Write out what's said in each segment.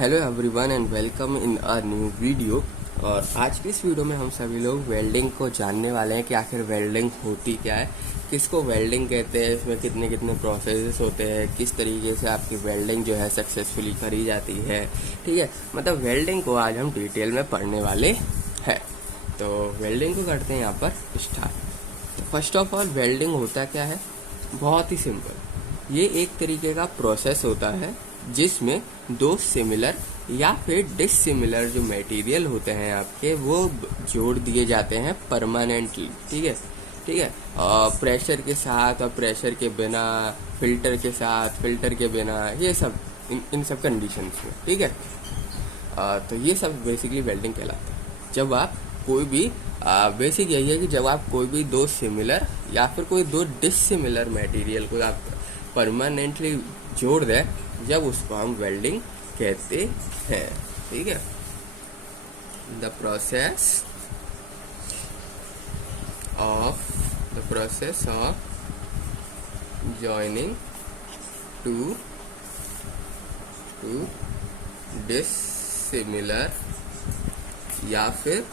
Hello everyone and welcome in a new video. और आज की इस वीडियो में हम सभी लोग वेल्डिंग को जानने वाले हैं कि आखिर वेल्डिंग होती क्या है, किसको वेल्डिंग कहते हैं, इसमें कितने कितने प्रोसेसेस होते हैं, किस तरीके से आपकी वेल्डिंग जो है सक्सेसफुली करी जाती है। ठीक है, मतलब वेल्डिंग को आज हम डिटेल में पढ़ने वाले हैं। तो वेल्डिंग को करते हैं यहाँ पर स्टार्ट। तो फर्स्ट ऑफ ऑल वेल्डिंग होता क्या है, बहुत ही सिंपल। ये एक तरीके का प्रोसेस होता है जिसमें दो सिमिलर या फिर डिसिमिलर जो मटेरियल होते हैं आपके वो जोड़ दिए जाते हैं परमानेंटली। ठीक है, ठीक है। और प्रेशर के साथ और प्रेशर के बिना, फिल्टर के साथ, फिल्टर के बिना, ये सब इन सब कंडीशंस में। ठीक है, तो ये सब बेसिकली वेल्डिंग कहलाता है। जब आप कोई भी बेसिक यही है कि जब आप कोई भी दो सिमिलर या फिर कोई दो डिसिमिलर मटेरियल को आप परमानेंटली जोड़ दें, जब उसको हम वेल्डिंग कहते हैं। ठीक है, the process of joining two dissimilar या फिर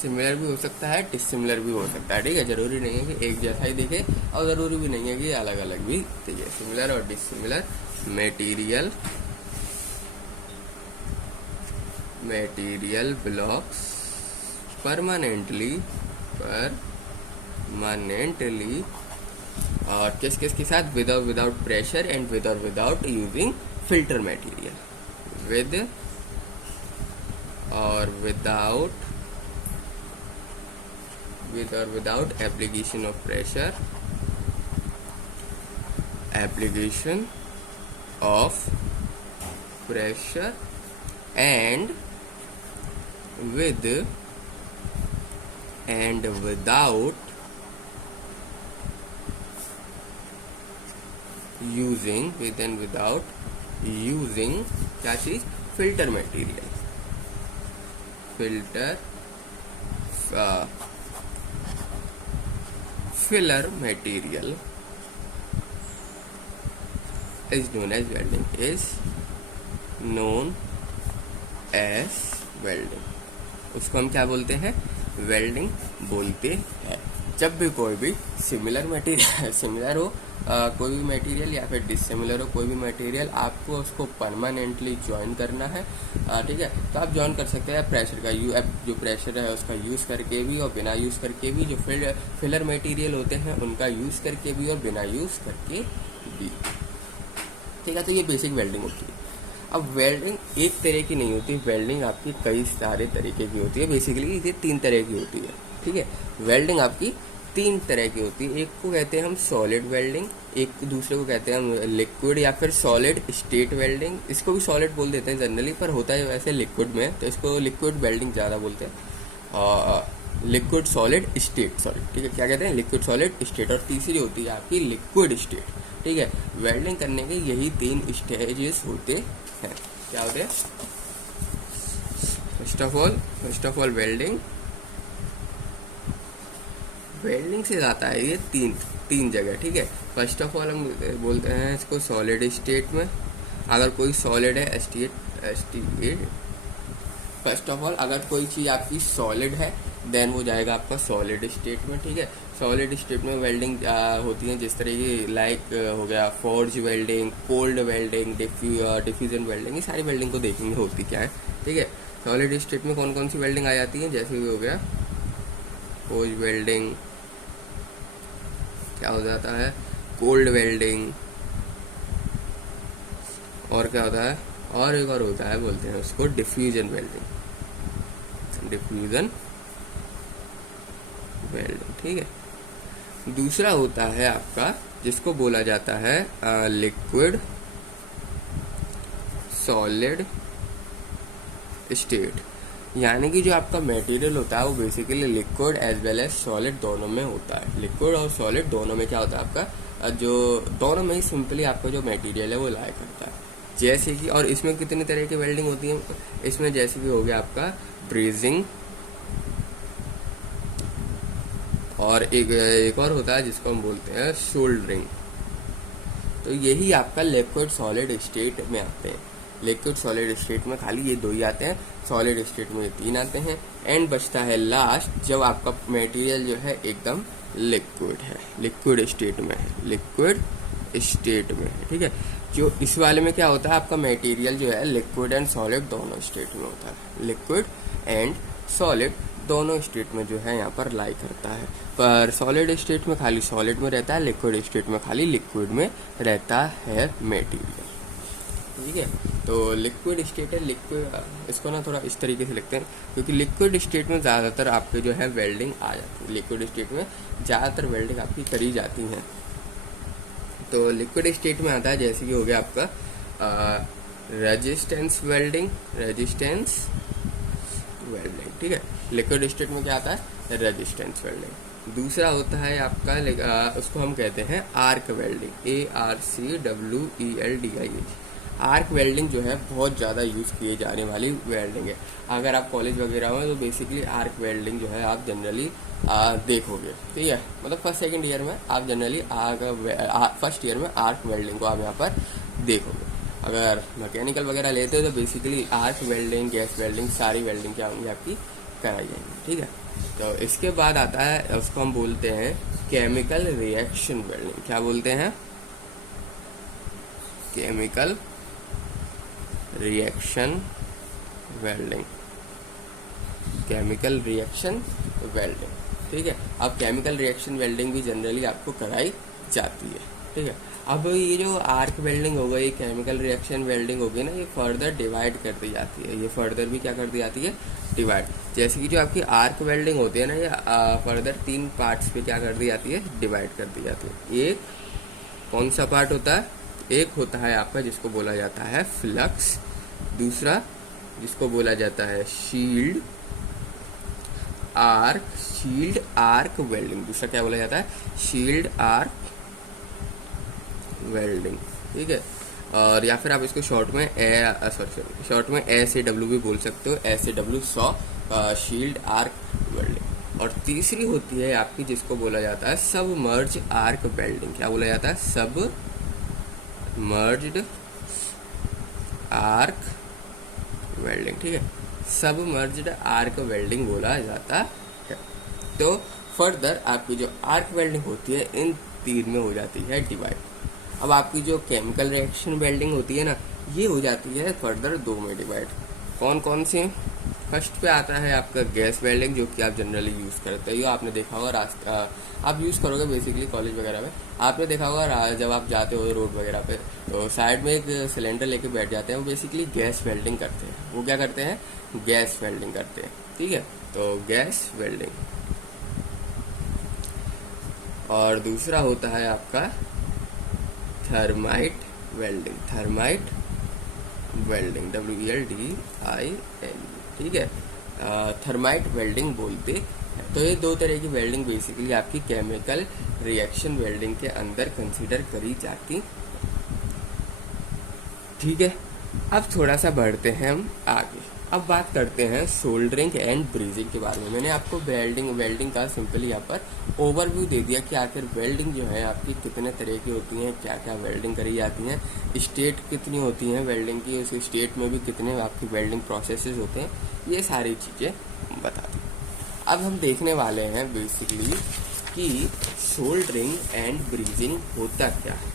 सिमिलर भी हो सकता है, डिसिमिलर भी हो सकता है। ठीक है, जरूरी नहीं है कि एक जैसा ही दिखे और जरूरी भी नहीं है कि अलग अलग भी दिखे। सिमिलर और डिसिमिलर मटेरियल ब्लॉक्स परमानेंटली और किसके साथ, without pressure and without using filter material, with और without application of pressure, and without using क्या चीज, filter material, filler material is known as welding। उसको हम क्या बोलते हैं, वेल्डिंग बोलते हैं। जब भी कोई भी सिमिलर हो कोई भी मटेरियल या फिर डिसिमिलर हो कोई भी मटेरियल, आपको उसको परमानेंटली ज्वाइन करना है। ठीक है, तो आप ज्वाइन कर सकते हैं प्रेशर का जो प्रेशर है उसका यूज़ करके भी और बिना यूज़ करके भी। जो फिलर मटेरियल होते हैं उनका यूज़ करके भी और बिना यूज़ करके भी। ठीक है, तो ये बेसिक वेल्डिंग होती है। अब वेल्डिंग एक तरह की नहीं होती, वेल्डिंग आपकी कई सारे तरीके की होती है। बेसिकली ये 3 तरह की होती है। ठीक है, वेल्डिंग आपकी 3 तरह की होती है। एक को कहते हैं हम सॉलिड वेल्डिंग, एक दूसरे को कहते हैं हम लिक्विड या फिर सॉलिड स्टेट वेल्डिंग। इसको भी सॉलिड बोल देते हैं जनरली, पर होता है वैसे लिक्विड में, तो इसको लिक्विड वेल्डिंग ज़्यादा बोलते हैं। और लिक्विड सॉलिड स्टेट, सॉरी ठीक है, क्या कहते हैं, लिक्विड सॉलिड स्टेट। और तीसरी होती है आपकी लिक्विड स्टेट। ठीक है, वेल्डिंग करने के यही 3 स्टेजेस होते हैं। क्या होते हैं, फर्स्ट ऑफ ऑल वेल्डिंग से जाता है ये तीन जगह। ठीक है, फर्स्ट ऑफ ऑल हम बोलते हैं इसको सॉलिड स्टेट में। अगर कोई सॉलिड है फर्स्ट ऑफ ऑल अगर कोई चीज़ आपकी सॉलिड है देन वो जाएगा आपका सॉलिड स्टेट में। ठीक है, सॉलिड स्टेट में वेल्डिंग होती है जिस तरह की लाइक हो गया forge welding, cold welding, diffusion welding. ये सारी वेल्डिंग को देखेंगे होती क्या है। ठीक है, सॉलिड स्टेट में कौन कौन सी वेल्डिंग आ जाती है, जैसे हो गया फोर्ज वेल्डिंग, क्या हो जाता है कोल्ड वेल्डिंग, और क्या होता है, और एक और होता है बोलते हैं उसको डिफ्यूजन वेल्डिंग। ठीक है, दूसरा होता है आपका जिसको बोला जाता है लिक्विड सॉलिड स्टेट। यानी कि जो आपका मटेरियल होता है वो basically liquid as well as solid दोनों में होता है। लिक्विड और सॉलिड दोनों में क्या होता है आपका, जो दोनों में ही सिंपली आपका जो मटेरियल है वो लाया करता है। जैसे कि, और इसमें कितनी तरह की वेल्डिंग होती है, इसमें जैसे कि हो गया आपका ब्रेजिंग, और एक और होता है जिसको हम बोलते हैं शोल्डरिंग। तो यही आपका लिक्विड सॉलिड स्टेट में आते हैं। लिक्विड सॉलिड स्टेट में खाली ये दो ही आते हैं, सॉलिड स्टेट में ये तीन आते हैं। एंड बचता है लास्ट जब आपका मटेरियल जो है एकदम लिक्विड है, लिक्विड स्टेट में है, लिक्विड स्टेट में है। ठीक है, जो इस वाले में क्या होता है, आपका मटेरियल जो है लिक्विड एंड सॉलिड दोनों स्टेट में होता है, लिक्विड एंड सॉलिड दोनों स्टेट में जो है यहाँ पर लाई करता है। पर सॉलिड स्टेट में खाली सॉलिड में रहता है, लिक्विड स्टेट में खाली लिक्विड में रहता है मटेरियल। ठीक है, तो लिक्विड स्टेट है, लिक्विड इसको ना थोड़ा इस तरीके से लिखते हैं क्योंकि लिक्विड स्टेट में ज़्यादातर आपके जो है वेल्डिंग आ जाती है, लिक्विड स्टेट में ज़्यादातर वेल्डिंग आपकी करी जाती है। तो लिक्विड स्टेट में आता है जैसे कि हो गया आपका रेजिस्टेंस वेल्डिंग, रेजिस्टेंस वेल्डिंग। ठीक है, लिक्विड स्टेट में क्या आता है, रेजिस्टेंस वेल्डिंग। दूसरा होता है आपका उसको हम कहते हैं arc welding, ARCWELDING। Arc welding जो है बहुत ज़्यादा यूज़ किए जाने वाली वेल्डिंग है। अगर आप कॉलेज वगैरह में तो बेसिकली आर्क वेल्डिंग जो है आप जनरली देखोगे। ठीक है, मतलब फर्स्ट सेकंड ईयर में आप जनरली फर्स्ट ईयर में आर्क वेल्डिंग को आप यहाँ पर देखोगे। अगर मैकेनिकल वगैरह लेते हो तो basically arc welding, gas welding, सारी वेल्डिंग क्या होंगी आपकी कराई जाएंगी। ठीक है, तो इसके बाद आता है उसको हम बोलते हैं केमिकल रिएक्शन वेल्डिंग। क्या बोलते हैं, chemical reaction welding, chemical reaction welding. ठीक है, अब केमिकल रिएक्शन वेल्डिंग भी जनरली आपको कराई जाती है। ठीक है, अब ये जो आर्क वेल्डिंग हो गई, केमिकल रिएक्शन वेल्डिंग हो गई ना, ये फर्दर डिवाइड कर दी जाती है, ये फर्दर भी क्या कर दी जाती है, डिवाइड। जैसे कि जो आपकी आर्क वेल्डिंग होती है ना, ये फर्दर 3 पार्ट्स पे क्या कर दी जाती है, डिवाइड कर दी जाती है। एक कौन सा पार्ट होता है, एक होता है आपका जिसको बोला जाता है फ्लक्स, दूसरा जिसको बोला जाता है शील्ड आर्क वेल्डिंग, दूसरा क्या बोला जाता है, शील्ड आर्क वेल्डिंग। ठीक है, और या फिर आप इसको शॉर्ट में शॉर्ट में SAW भी बोल सकते हो, SAW 100 शील्ड आर्क वेल्डिंग। और तीसरी होती है आपकी जिसको बोला जाता है सबमर्ज आर्क वेल्डिंग। क्या बोला जाता है, सबमर्ज्ड आर्क वेल्डिंग। ठीक है, सबमर्ज्ड आर्क वेल्डिंग बोला जाता है। तो फर्दर आपकी जो आर्क वेल्डिंग होती है इन 3 में हो जाती है डिवाइड। अब आपकी जो केमिकल रिएक्शन वेल्डिंग होती है ना, ये हो जाती है फर्दर 2 में डिवाइड। कौन कौन से, फर्स्ट पे आता है आपका गैस वेल्डिंग जो कि आप जनरली यूज़ करते हो, आपने देखा होगा आप यूज़ करोगे बेसिकली कॉलेज वगैरह में, आपने देखा होगा जब आप जाते हो रोड वगैरह पे तो साइड में एक सिलेंडर लेके बैठ जाते हैं, वो बेसिकली गैस वेल्डिंग करते हैं। वो क्या करते हैं, गैस वेल्डिंग करते हैं। ठीक है, तो गैस वेल्डिंग। और दूसरा होता है आपका thermite welding, thermite welding, WELDING। ठीक है, थर्माइट वेल्डिंग बोलते हैं। तो ये 2 तरह की वेल्डिंग बेसिकली आपकी केमिकल रिएक्शन वेल्डिंग के अंदर कंसीडर करी जाती। ठीक है, अब थोड़ा सा बढ़ते हैं हम आगे। अब बात करते हैं सोल्डरिंग एंड ब्रीजिंग के बारे में। मैंने आपको वेल्डिंग का सिंपली यहाँ पर ओवरव्यू दे दिया कि आखिर वेल्डिंग जो है आपकी कितने तरह की होती हैं, क्या क्या वेल्डिंग करी जाती हैं, स्टेट कितनी होती हैं वेल्डिंग की, उस स्टेट में भी कितने आपकी वेल्डिंग प्रोसेसेस होते हैं, ये सारी चीज़ें बता दें। अब हम देखने वाले हैं बेसिकली कि सोल्डरिंग एंड ब्रीजिंग होता क्या है।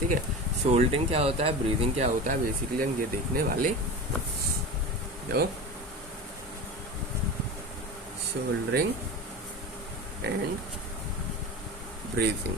ठीक है, सोल्डरिंग क्या होता है, ब्रीजिंग क्या होता है, बेसिकली हम ये देखने वाले। Soldering and bridging.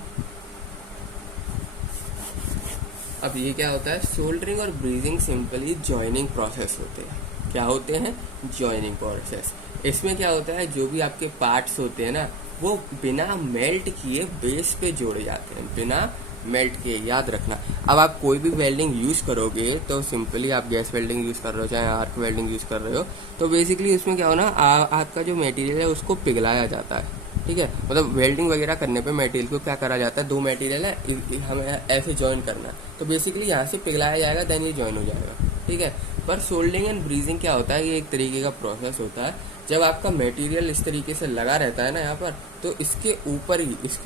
अब ये क्या होता है, सोल्डरिंग और ब्रीजिंग सिंपली जॉइनिंग प्रोसेस होते हैं। क्या होते हैं, जॉइनिंग प्रोसेस। इसमें क्या होता है, जो भी आपके पार्ट्स होते हैं ना, वो बिना मेल्ट किए बेस पे जोड़े जाते हैं, बिना मेल्ट किए, याद रखना। अब आप कोई भी वेल्डिंग यूज़ करोगे तो सिंपली आप गैस वेल्डिंग यूज़ कर रहे हो चाहे आर्क वेल्डिंग यूज़ कर रहे हो, तो बेसिकली उसमें क्या हो ना, आपका जो मटेरियल है उसको पिघलाया जाता है। ठीक है, मतलब वेल्डिंग वगैरह करने पे मटेरियल को क्या करा जाता है, 2 मटेरियल है हमें ऐसे ज्वाइन करना है, तो बेसिकली यहाँ से पिघलाया जाएगा, देन ये ज्वाइन हो जाएगा। ठीक है, पर सोल्डिंग एंड ब्रीजिंग क्या होता है, ये एक तरीके का प्रोसेस होता है। जब आपका मटेरियल इस तरीके से लगा रहता है ना यहाँ पर, तो इसके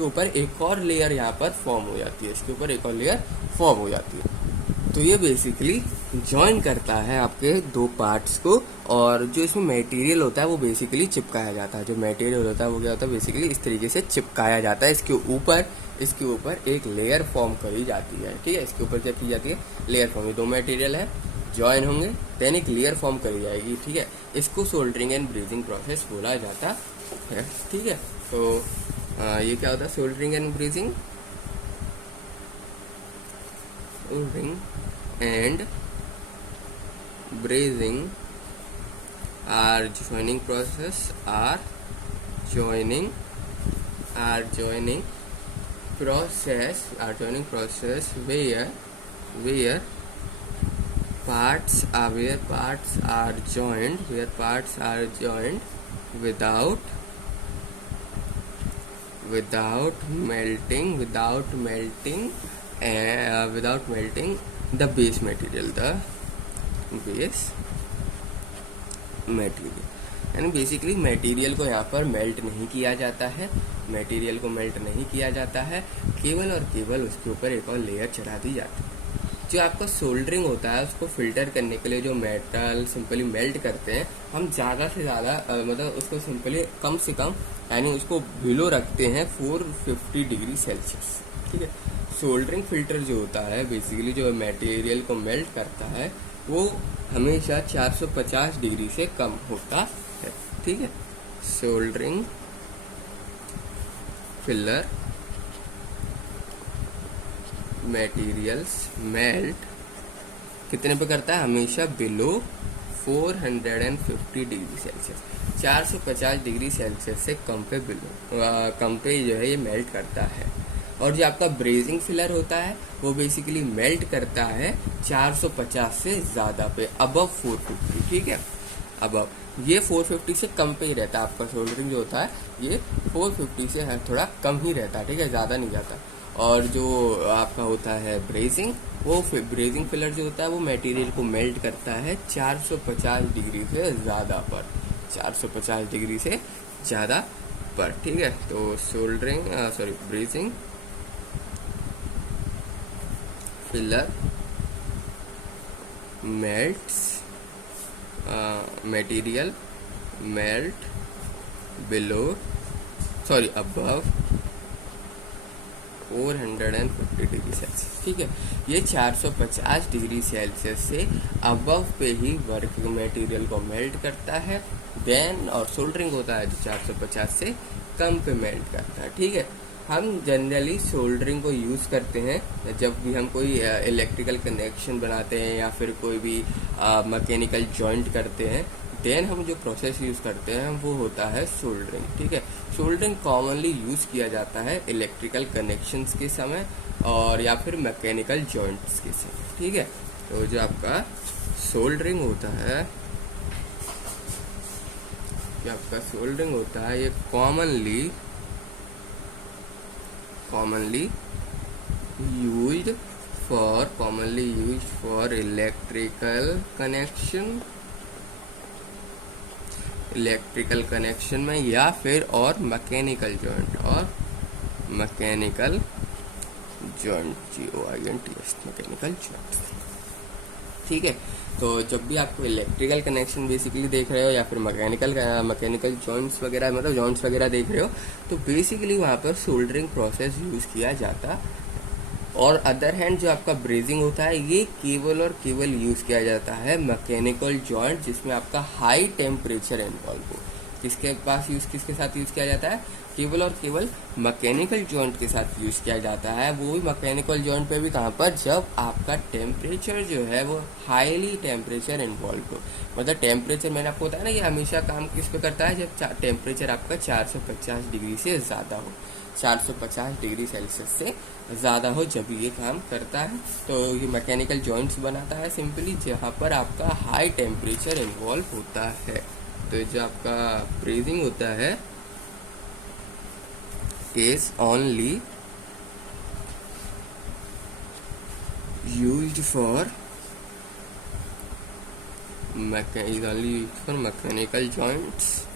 ऊपर एक और लेयर यहाँ पर फॉर्म हो जाती है, इसके ऊपर एक और लेयर फॉर्म हो जाती है। तो ये बेसिकली जॉइन करता है आपके दो पार्ट्स को, और जो इसमें मटेरियल होता है वो बेसिकली चिपकाया जाता है। जो मटेरियल होता है वो क्या होता है, बेसिकली इस तरीके से चिपकाया जाता है। इसके ऊपर एक लेयर फॉर्म करी जाती है, ठीक है। इसके ऊपर क्या की जाती है, लेयर फॉर्म। ये दो मटेरियल है, जॉइन होंगे, देन एक लेयर फॉर्म करी जाएगी, ठीक है। इसको सोल्डरिंग एंड ब्रीजिंग प्रोसेस बोला जाता है, ठीक है। तो ये क्या होता है, soldering and bridging. Soldering and brazing are joining process where parts are joined without melting the base material, यानी बेसिकली मटेरियल को यहाँ पर मेल्ट नहीं किया जाता है, केवल और केवल उसके ऊपर एक और लेयर चढ़ा दी जाती है। जो आपका सोल्डरिंग होता है उसको फिल्टर करने के लिए जो मेटल सिंपली मेल्ट करते हैं, हम ज़्यादा से ज़्यादा मतलब उसको सिंपली कम से कम यानी उसको बिलो रखते हैं 450 डिग्री सेल्सियस, ठीक है। सोल्डरिंग फिल्टर जो होता है बेसिकली जो मटेरियल को मेल्ट करता है वो हमेशा 450 डिग्री से कम होता है, ठीक है। सोल्डरिंग फिलर मटेरियल्स मेल्ट कितने पे करता है, हमेशा below 450 degree Celsius, 450 degree Celsius से कम पे जो है ये मेल्ट करता है। और जो आपका ब्रेजिंग फिलर होता है वो बेसिकली मेल्ट करता है 450 से ज़्यादा पे, अबव 450, ठीक है। अबव ये 450 से कम पे ही रहता है। आपका सोल्डरिंग जो होता है ये 450 से थोड़ा कम ही रहता है, ठीक है, ज़्यादा नहीं जाता। और जो आपका होता है ब्रेजिंग, वो ब्रेजिंग फिलर जो होता है वो मटेरियल को मेल्ट करता है 450 डिग्री से ज़्यादा पर, 450 डिग्री से ज़्यादा पर, ठीक है। तो brazing filler melts material melt above 450 degree Celsius, ठीक है। ये 450 डिग्री सेल्सियस से अबव पे ही वर्क मटेरियल को मेल्ट करता है। देन और सोल्डरिंग होता है जो 450 से कम पे मेल्ट करता है, ठीक है। हम जनरली सोल्डरिंग को यूज़ करते हैं जब भी हम कोई इलेक्ट्रिकल कनेक्शन बनाते हैं या फिर कोई भी मैकेनिकल जॉइंट करते हैं। देन हम जो प्रोसेस यूज़ करते हैं वो होता है सोल्डरिंग, ठीक है। सोल्डरिंग कॉमनली यूज़ किया जाता है इलेक्ट्रिकल कनेक्शंस के समय और या फिर मैकेनिकल जॉइंट्स के समय, ठीक है। तो जो आपका सोल्डरिंग होता है ये commonly used for electrical connection में या फिर और मैकेनिकल जॉइंट मैकेनिकल जॉइंट, ठीक है। तो जब भी आपको इलेक्ट्रिकल कनेक्शन बेसिकली देख रहे हो या फिर मैकेनिकल जॉइंट्स वगैरह मतलब जॉइंट्स वगैरह देख रहे हो तो बेसिकली वहाँ पर सोल्डरिंग प्रोसेस यूज़ किया जाता है। और अदर हैंड जो आपका ब्रेजिंग होता है ये केवल और केवल यूज़ किया जाता है मैकेनिकल जॉइंट जिसमें आपका हाई टेम्परेचर इन्वॉल्व हो। किसके साथ यूज़ किया जाता है, केवल और केवल मैकेनिकल जॉइंट के साथ यूज़ किया जाता है। वो भी मैकेनिकल जॉइंट पे भी कहाँ पर, जब आपका टेम्परेचर जो है वो हाईली टेम्परेचर इन्वॉल्व हो। मतलब टेम्परेचर मैंने आपको बताया ना ये हमेशा काम किस पे करता है, जब टेम्परेचर आपका 450 डिग्री से ज़्यादा हो, 450 डिग्री सेल्सियस से ज़्यादा हो जब ये काम करता है। तो ये मैकेनिकल जॉइंट्स बनाता है सिंपली जहाँ पर आपका हाई टेम्परेचर इन्वॉल्व होता है। तो जो आपका ब्रीजिंग होता है is only used for is only used for mechanical joints,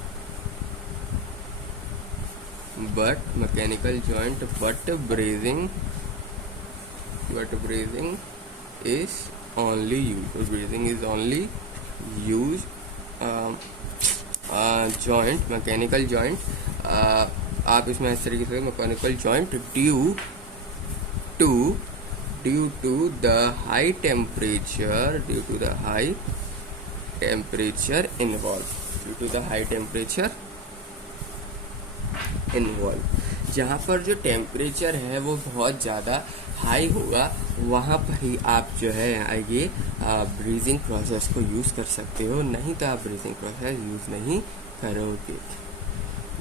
but brazing is only used joint mechanical joint, आप इसमें इस तरीके से mechanical joint due to the high temperature involve, जहाँ पर जो टेम्परेचर है वो बहुत ज़्यादा हाई होगा, वहाँ पर ही आप जो है ये ब्रीजिंग प्रोसेस को यूज़ कर सकते हो, नहीं तो आप ब्रीजिंग प्रोसेस यूज़ नहीं करोगे।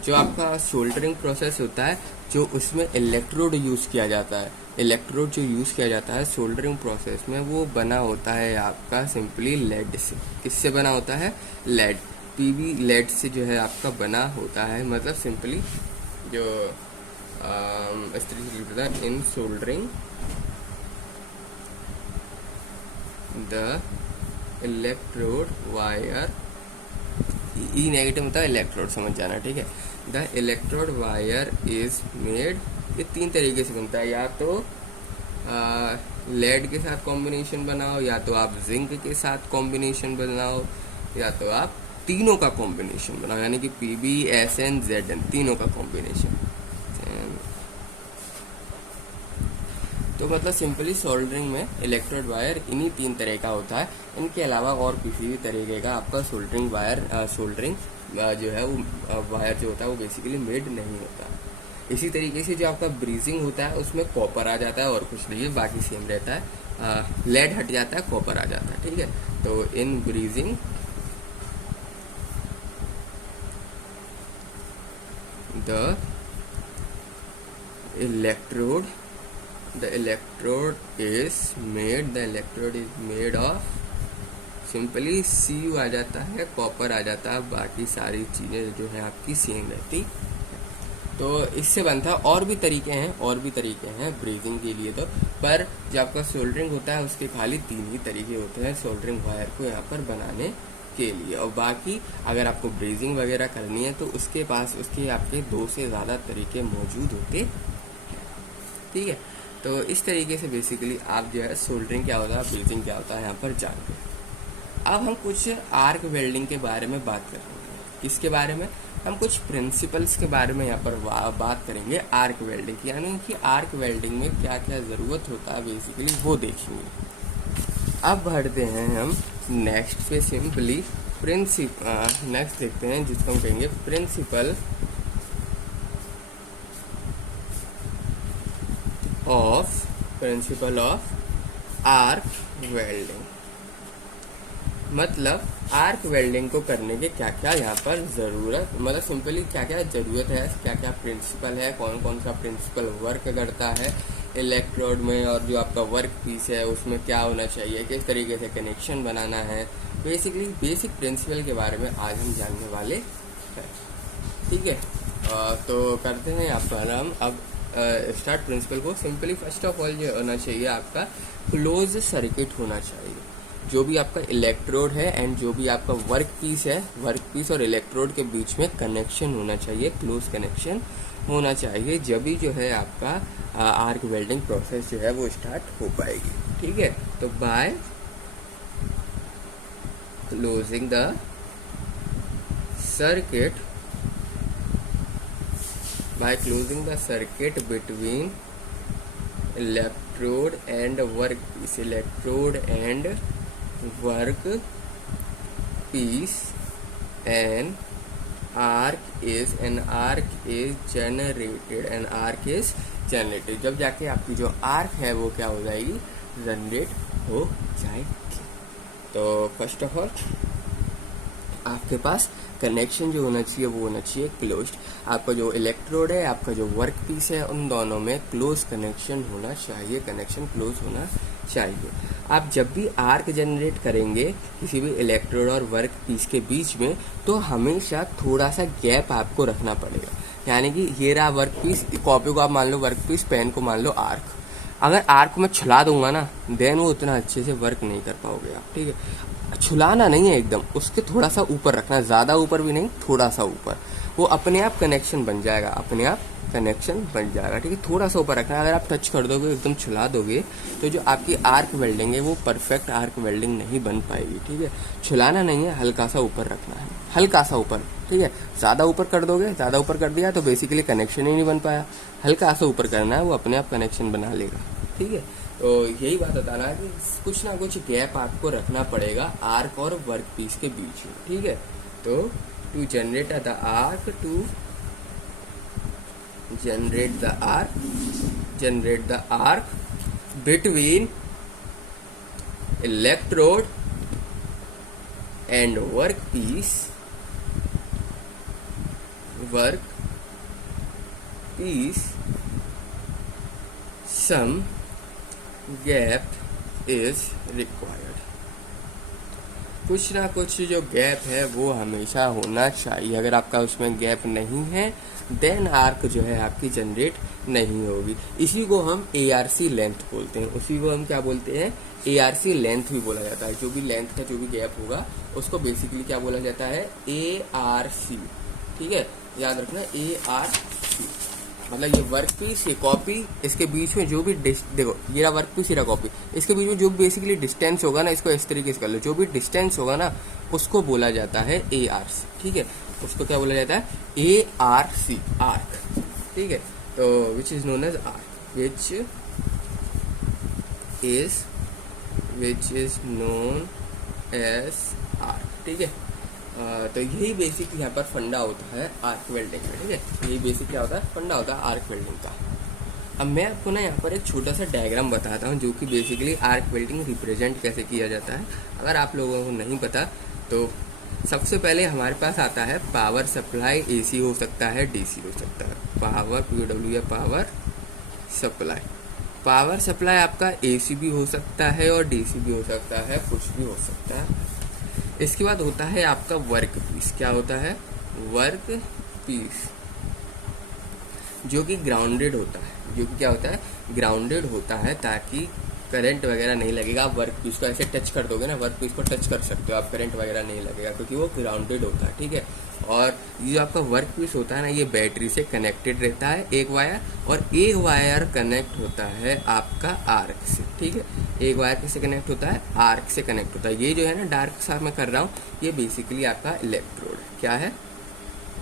जो आपका सोल्डरिंग प्रोसेस होता है, जो उसमें इलेक्ट्रोड यूज़ किया जाता है, इलेक्ट्रोड जो यूज़ किया जाता है सोल्डरिंग प्रोसेस में, वो बना होता है आपका सिंपली लेड से। किससे बना होता है? लेड, पीवी लेड से जो है आपका बना होता है। मतलब सिंपली जो इस तरीके से लिखता है, in soldering the electrode wire, E negative होता है इलेक्ट्रोड, समझ जाना, ठीक है। The electrode wire is made, ये तीन तरीके से बनता है, या तो लेड के साथ कॉम्बिनेशन बनाओ, या तो आप जिंक के साथ कॉम्बिनेशन बनाओ, या तो आप तीनों का कॉम्बिनेशन बनाओ, यानी कि PB, SN, ZN तीनों का कॉम्बिनेशन। तो मतलब सिंपली सोल्डरिंग में इलेक्ट्रोड वायर इन्हीं तीन तरह का होता है। इनके अलावा और किसी भी तरीके का आपका सोल्डरिंग जो है वो वायर जो होता है वो बेसिकली मेड नहीं होता। इसी तरीके से जो आपका ब्रीजिंग होता है उसमें कॉपर आ जाता है और कुछ नहीं है, बाकी सेम रहता है। लेड हट जाता है, कॉपर आ जाता है, ठीक है। तो in bridging the electrode is made of, simply Cu आ जाता है, कॉपर आ जाता है, बाकी सारी चीज़ें जो है आपकी सेम रहती है। तो इससे बनता है। और भी तरीके हैं ब्रीजिंग के लिए, तो पर जब आपका सोल्डरिंग होता है उसके खाली तीन ही तरीके होते हैं सोल्डरिंग वायर को यहाँ पर बनाने के लिए। और बाकी अगर आपको ब्रीजिंग वगैरह करनी है तो उसके आपके 2 से ज़्यादा तरीके मौजूद होते हैं, ठीक है। तो इस तरीके से बेसिकली आप जो है सोल्डरिंग क्या होता है, ब्रीजिंग क्या होता है यहाँ पर जानते हैं। अब हम कुछ आर्क वेल्डिंग के बारे में बात करेंगे। किसके बारे में? हम कुछ प्रिंसिपल्स के बारे में यहाँ पर बात करेंगे आर्क वेल्डिंग की, यानी कि आर्क वेल्डिंग में क्या क्या ज़रूरत होता है बेसिकली वो देखेंगे। अब बढ़ते हैं हम नेक्स्ट पे, सिंपली नेक्स्ट देखते हैं जिसको हम कहेंगे प्रिंसिपल ऑफ आर्क वेल्डिंग। मतलब आर्क वेल्डिंग को करने के क्या क्या यहाँ पर ज़रूरत, मतलब सिंपली क्या क्या ज़रूरत है, क्या क्या प्रिंसिपल है, कौन कौन सा प्रिंसिपल वर्क करता है इलेक्ट्रोड में, और जो आपका वर्क पीस है उसमें क्या होना चाहिए, किस तरीके से कनेक्शन बनाना है, बेसिकली बेसिक प्रिंसिपल के बारे में आज हम जानने वाले हैं, ठीक है। तो करते हैं यहाँ पर हम अब स्टार्ट प्रिंसिपल को। सिंपली फर्स्ट ऑफ ऑल जो होना चाहिए आपका क्लोज सर्किट होना चाहिए। जो भी आपका इलेक्ट्रोड है एंड जो भी आपका वर्क पीस और इलेक्ट्रोड के बीच में कनेक्शन होना चाहिए, क्लोज कनेक्शन होना चाहिए, जब भी जो है आपका आर्क वेल्डिंग प्रोसेस जो है वो स्टार्ट हो पाएगी, ठीक है। तो by closing the circuit between electrode and workpiece, an arc is generated, जब जाके आपकी जो आर्क है वो क्या हो जाएगी, जनरेट हो जाएगी। तो फर्स्ट ऑफ ऑल आपके पास कनेक्शन जो होना चाहिए वो होना चाहिए क्लोज्ड। आपका जो इलेक्ट्रोड है, आपका जो वर्क पीस है, उन दोनों में क्लोज कनेक्शन होना चाहिए, कनेक्शन क्लोज होना चाहिए। आप जब भी आर्क जनरेट करेंगे किसी भी इलेक्ट्रोड और वर्क पीस के बीच में, तो हमेशा थोड़ा सा गैप आपको रखना पड़ेगा। यानी कि ये रहा वर्क पीस, कॉपी को आप मान लो वर्क पीस, पेन को मान लो आर्क। अगर आर्क को मैं छुला दूंगा ना, देन वो उतना अच्छे से वर्क नहीं कर पाओगे आप, ठीक है। छुलाना नहीं है एकदम, उसके थोड़ा सा ऊपर रखना, ज़्यादा ऊपर भी नहीं, थोड़ा सा ऊपर, वो अपने आप कनेक्शन बन जाएगा, अपने आप कनेक्शन बन जाएगा, ठीक है। थोड़ा सा ऊपर रखना, अगर आप टच कर दोगे, एकदम छुला दोगे, तो जो आपकी आर्क वेल्डिंग है वो परफेक्ट आर्क वेल्डिंग नहीं बन पाएगी, ठीक है। छुलाना नहीं है, हल्का सा ऊपर रखना है, हल्का सा ऊपर, ठीक है। ज़्यादा ऊपर कर दोगे, ज़्यादा ऊपर कर दिया तो बेसिकली कनेक्शन ही नहीं बन पाया। हल्का सा ऊपर करना है, वो अपने आप कनेक्शन बना लेगा, ठीक है। तो यही बात बताना है कि कुछ ना कुछ गैप आपको रखना पड़ेगा आर्क और वर्क पीस के बीच में, ठीक है। तो to generate the arc, generate the arc between electrode and workpiece some gap is required। कुछ ना कुछ जो गैप है वो हमेशा होना चाहिए। अगर आपका उसमें गैप नहीं है देन आर्क जो है आपकी जनरेट नहीं होगी। इसी को हम ARC लेंथ बोलते हैं, उसी को हम क्या बोलते हैं, ARC लेंथ भी बोला जाता है। जो भी लेंथ का जो भी गैप होगा उसको बेसिकली क्या बोला जाता है, ARC, ठीक है, याद रखना ARC। मतलब ये वर्क पीस, ये कॉपी, इसके बीच में जो भी देखो ये रहा वर्क पीस, ये रहा कॉपी, इसके बीच में जो बेसिकली डिस्टेंस होगा ना, इसको इस तरीके से कर लो, जो भी डिस्टेंस होगा ना उसको बोला जाता है ARC, ठीक है। उसको क्या बोला जाता है, ARC, आर्क, ठीक है। तो which is known as arc, which is known as arc, ठीक है। तो यही बेसिक यहाँ पर फंडा होता है आर्क वेल्डिंग का, ठीक है। यही बेसिक क्या होता है, फंडा होता है आर्क वेल्डिंग का। अब मैं आपको ना यहाँ पर एक छोटा सा डायग्राम बताता हूँ जो कि बेसिकली आर्क वेल्डिंग रिप्रेजेंट कैसे किया जाता है। अगर आप लोगों को नहीं पता तो सबसे पहले हमारे पास आता है पावर सप्लाई, AC हो सकता है, DC हो सकता है, पावर POW या पावर सप्लाई। पावर सप्लाई आपका AC भी हो सकता है और DC भी हो सकता है, कुछ भी हो सकता है। इसके बाद होता है आपका वर्क पीस। क्या होता है, वर्क पीस, जो कि ग्राउंडेड होता है, जो कि क्या होता है, ग्राउंडेड होता है, ताकि करंट वगैरह नहीं लगेगा। आप वर्क पीस को ऐसे टच कर दोगे ना, वर्क पीस को टच कर सकते हो आप, करंट वगैरह नहीं लगेगा क्योंकि वो ग्राउंडेड होता है, ठीक है। और ये जो आपका वर्क पीस होता है ना, ये बैटरी से कनेक्टेड रहता है एक वायर, और एक वायर कनेक्ट होता है आपका आर्क से, ठीक है। एक वायर किससे कनेक्ट होता है, आर्क से कनेक्ट होता है। ये जो है ना डार्क सा मैं कर रहा हूँ, ये बेसिकली आपका इलेक्ट्रोड, क्या है,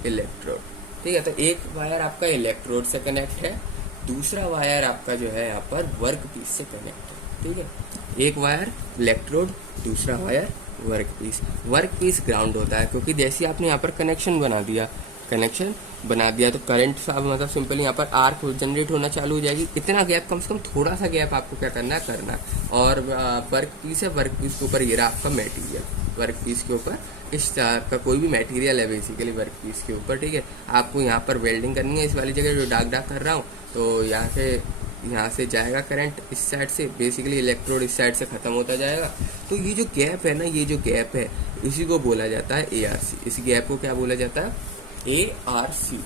इलेक्ट्रोड, ठीक है। तो एक वायर आपका इलेक्ट्रोड से कनेक्ट है, दूसरा वायर आपका जो है यहाँ पर वर्क पीस से कनेक्ट है, ठीक है। एक वायर इलेक्ट्रोड, दूसरा wire work piece. Work piece ground होता है क्योंकि जैसे आपने यहाँ पर कनेक्शन बना दिया तो करंट मतलब सिंपली यहाँ पर आर्क जनरेट होना चालू हो जाएगी। इतना गैप, कम से कम थोड़ा सा गैप आपको क्या करना है। और वर्क पीस है, वर्क पीस के ऊपर ये रहा आपका मटेरियल, वर्क पीस के ऊपर इस का कोई भी मटेरियल है बेसिकली वर्क पीस के ऊपर, ठीक है। आपको यहाँ पर वेल्डिंग करनी है इस वाली जगह जो डार्क कर रहा हूँ, तो यहाँ से जाएगा करंट इस साइड से, बेसिकली इलेक्ट्रोड इस साइड से ख़त्म होता जाएगा। तो ये जो गैप है ना, ये जो गैप है इसी को बोला जाता है ARC। इस गैप को क्या बोला जाता है, ARC।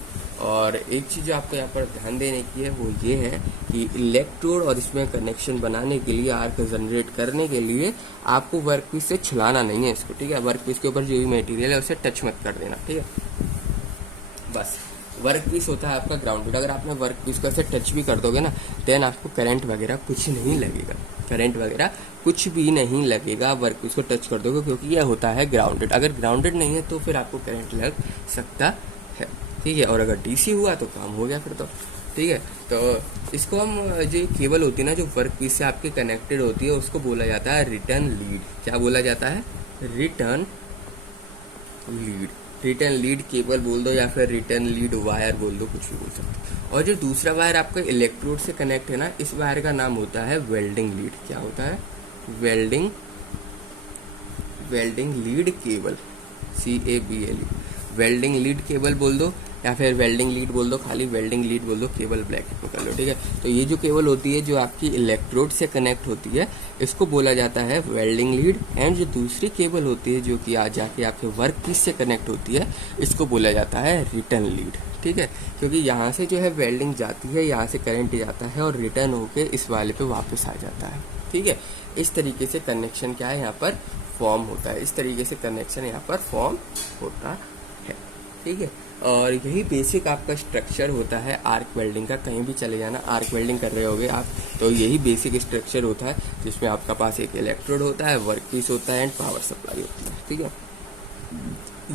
और एक चीज़ जो आपको यहाँ पर ध्यान देने की है वो ये है कि इलेक्ट्रोड और इसमें कनेक्शन बनाने के लिए, आर्क जनरेट करने के लिए आपको वर्क पीस से छुलाना नहीं है इसको, ठीक है। वर्क पीस के ऊपर जो भी मटेरियल है उसे टच मत कर देना, ठीक है। बस वर्क पीस होता है आपका ग्राउंडेड। अगर आपने वर्क पीस को ऐसे टच भी कर दोगे ना, देन आपको करंट वगैरह कुछ नहीं लगेगा, करंट वगैरह कुछ भी नहीं लगेगा, वर्क पीस को टच कर दोगे, क्योंकि यह होता है ग्राउंडेड। अगर ग्राउंडेड नहीं है तो फिर आपको करंट लग सकता है, ठीक है। और अगर DC हुआ तो काम हो गया फिर तो, ठीक है। तो इसको हम, जो केबल होती है ना, जो वर्क पीस से आपके कनेक्टेड होती है, उसको बोला जाता है रिटर्न लीड। क्या बोला जाता है, return lead. Return lead cable बोल दो या फिर रिटर्न लीड वायर बोल दो, कुछ भी बोल सकते हो। और जो दूसरा वायर आपका इलेक्ट्रोड से कनेक्ट है ना, इस वायर का नाम होता है वेल्डिंग लीड। क्या होता है, welding lead cable, CABLE, welding lead cable बोल दो या फिर वेल्डिंग लीड बोल दो, खाली वेल्डिंग लीड बोल दो, केबल ब्रैकेट में कर लो, ठीक है। तो ये जो केबल होती है जो आपकी इलेक्ट्रोड से कनेक्ट होती है, इसको बोला जाता है वेल्डिंग लीड। एंड जो दूसरी केबल होती है जो कि आ जाके आपके वर्क पीस से कनेक्ट होती है, इसको बोला जाता है रिटर्न लीड, ठीक है। क्योंकि यहाँ से जो है वेल्डिंग जाती है, यहाँ से करंट जाता है और रिटर्न होके इस वाले पे वापस आ जाता है, ठीक है। इस तरीके से कनेक्शन क्या है यहाँ पर फॉर्म होता है। इस तरीके से कनेक्शन यहाँ पर फॉर्म होता है, ठीक है। और यही बेसिक आपका स्ट्रक्चर होता है आर्क वेल्डिंग का। कहीं भी चले जाना, आर्क वेल्डिंग कर रहे होगे आप, तो यही बेसिक स्ट्रक्चर होता है, जिसमें आपका पास एक इलेक्ट्रोड होता है, वर्क पीस होता है एंड पावर सप्लाई होती है, ठीक है।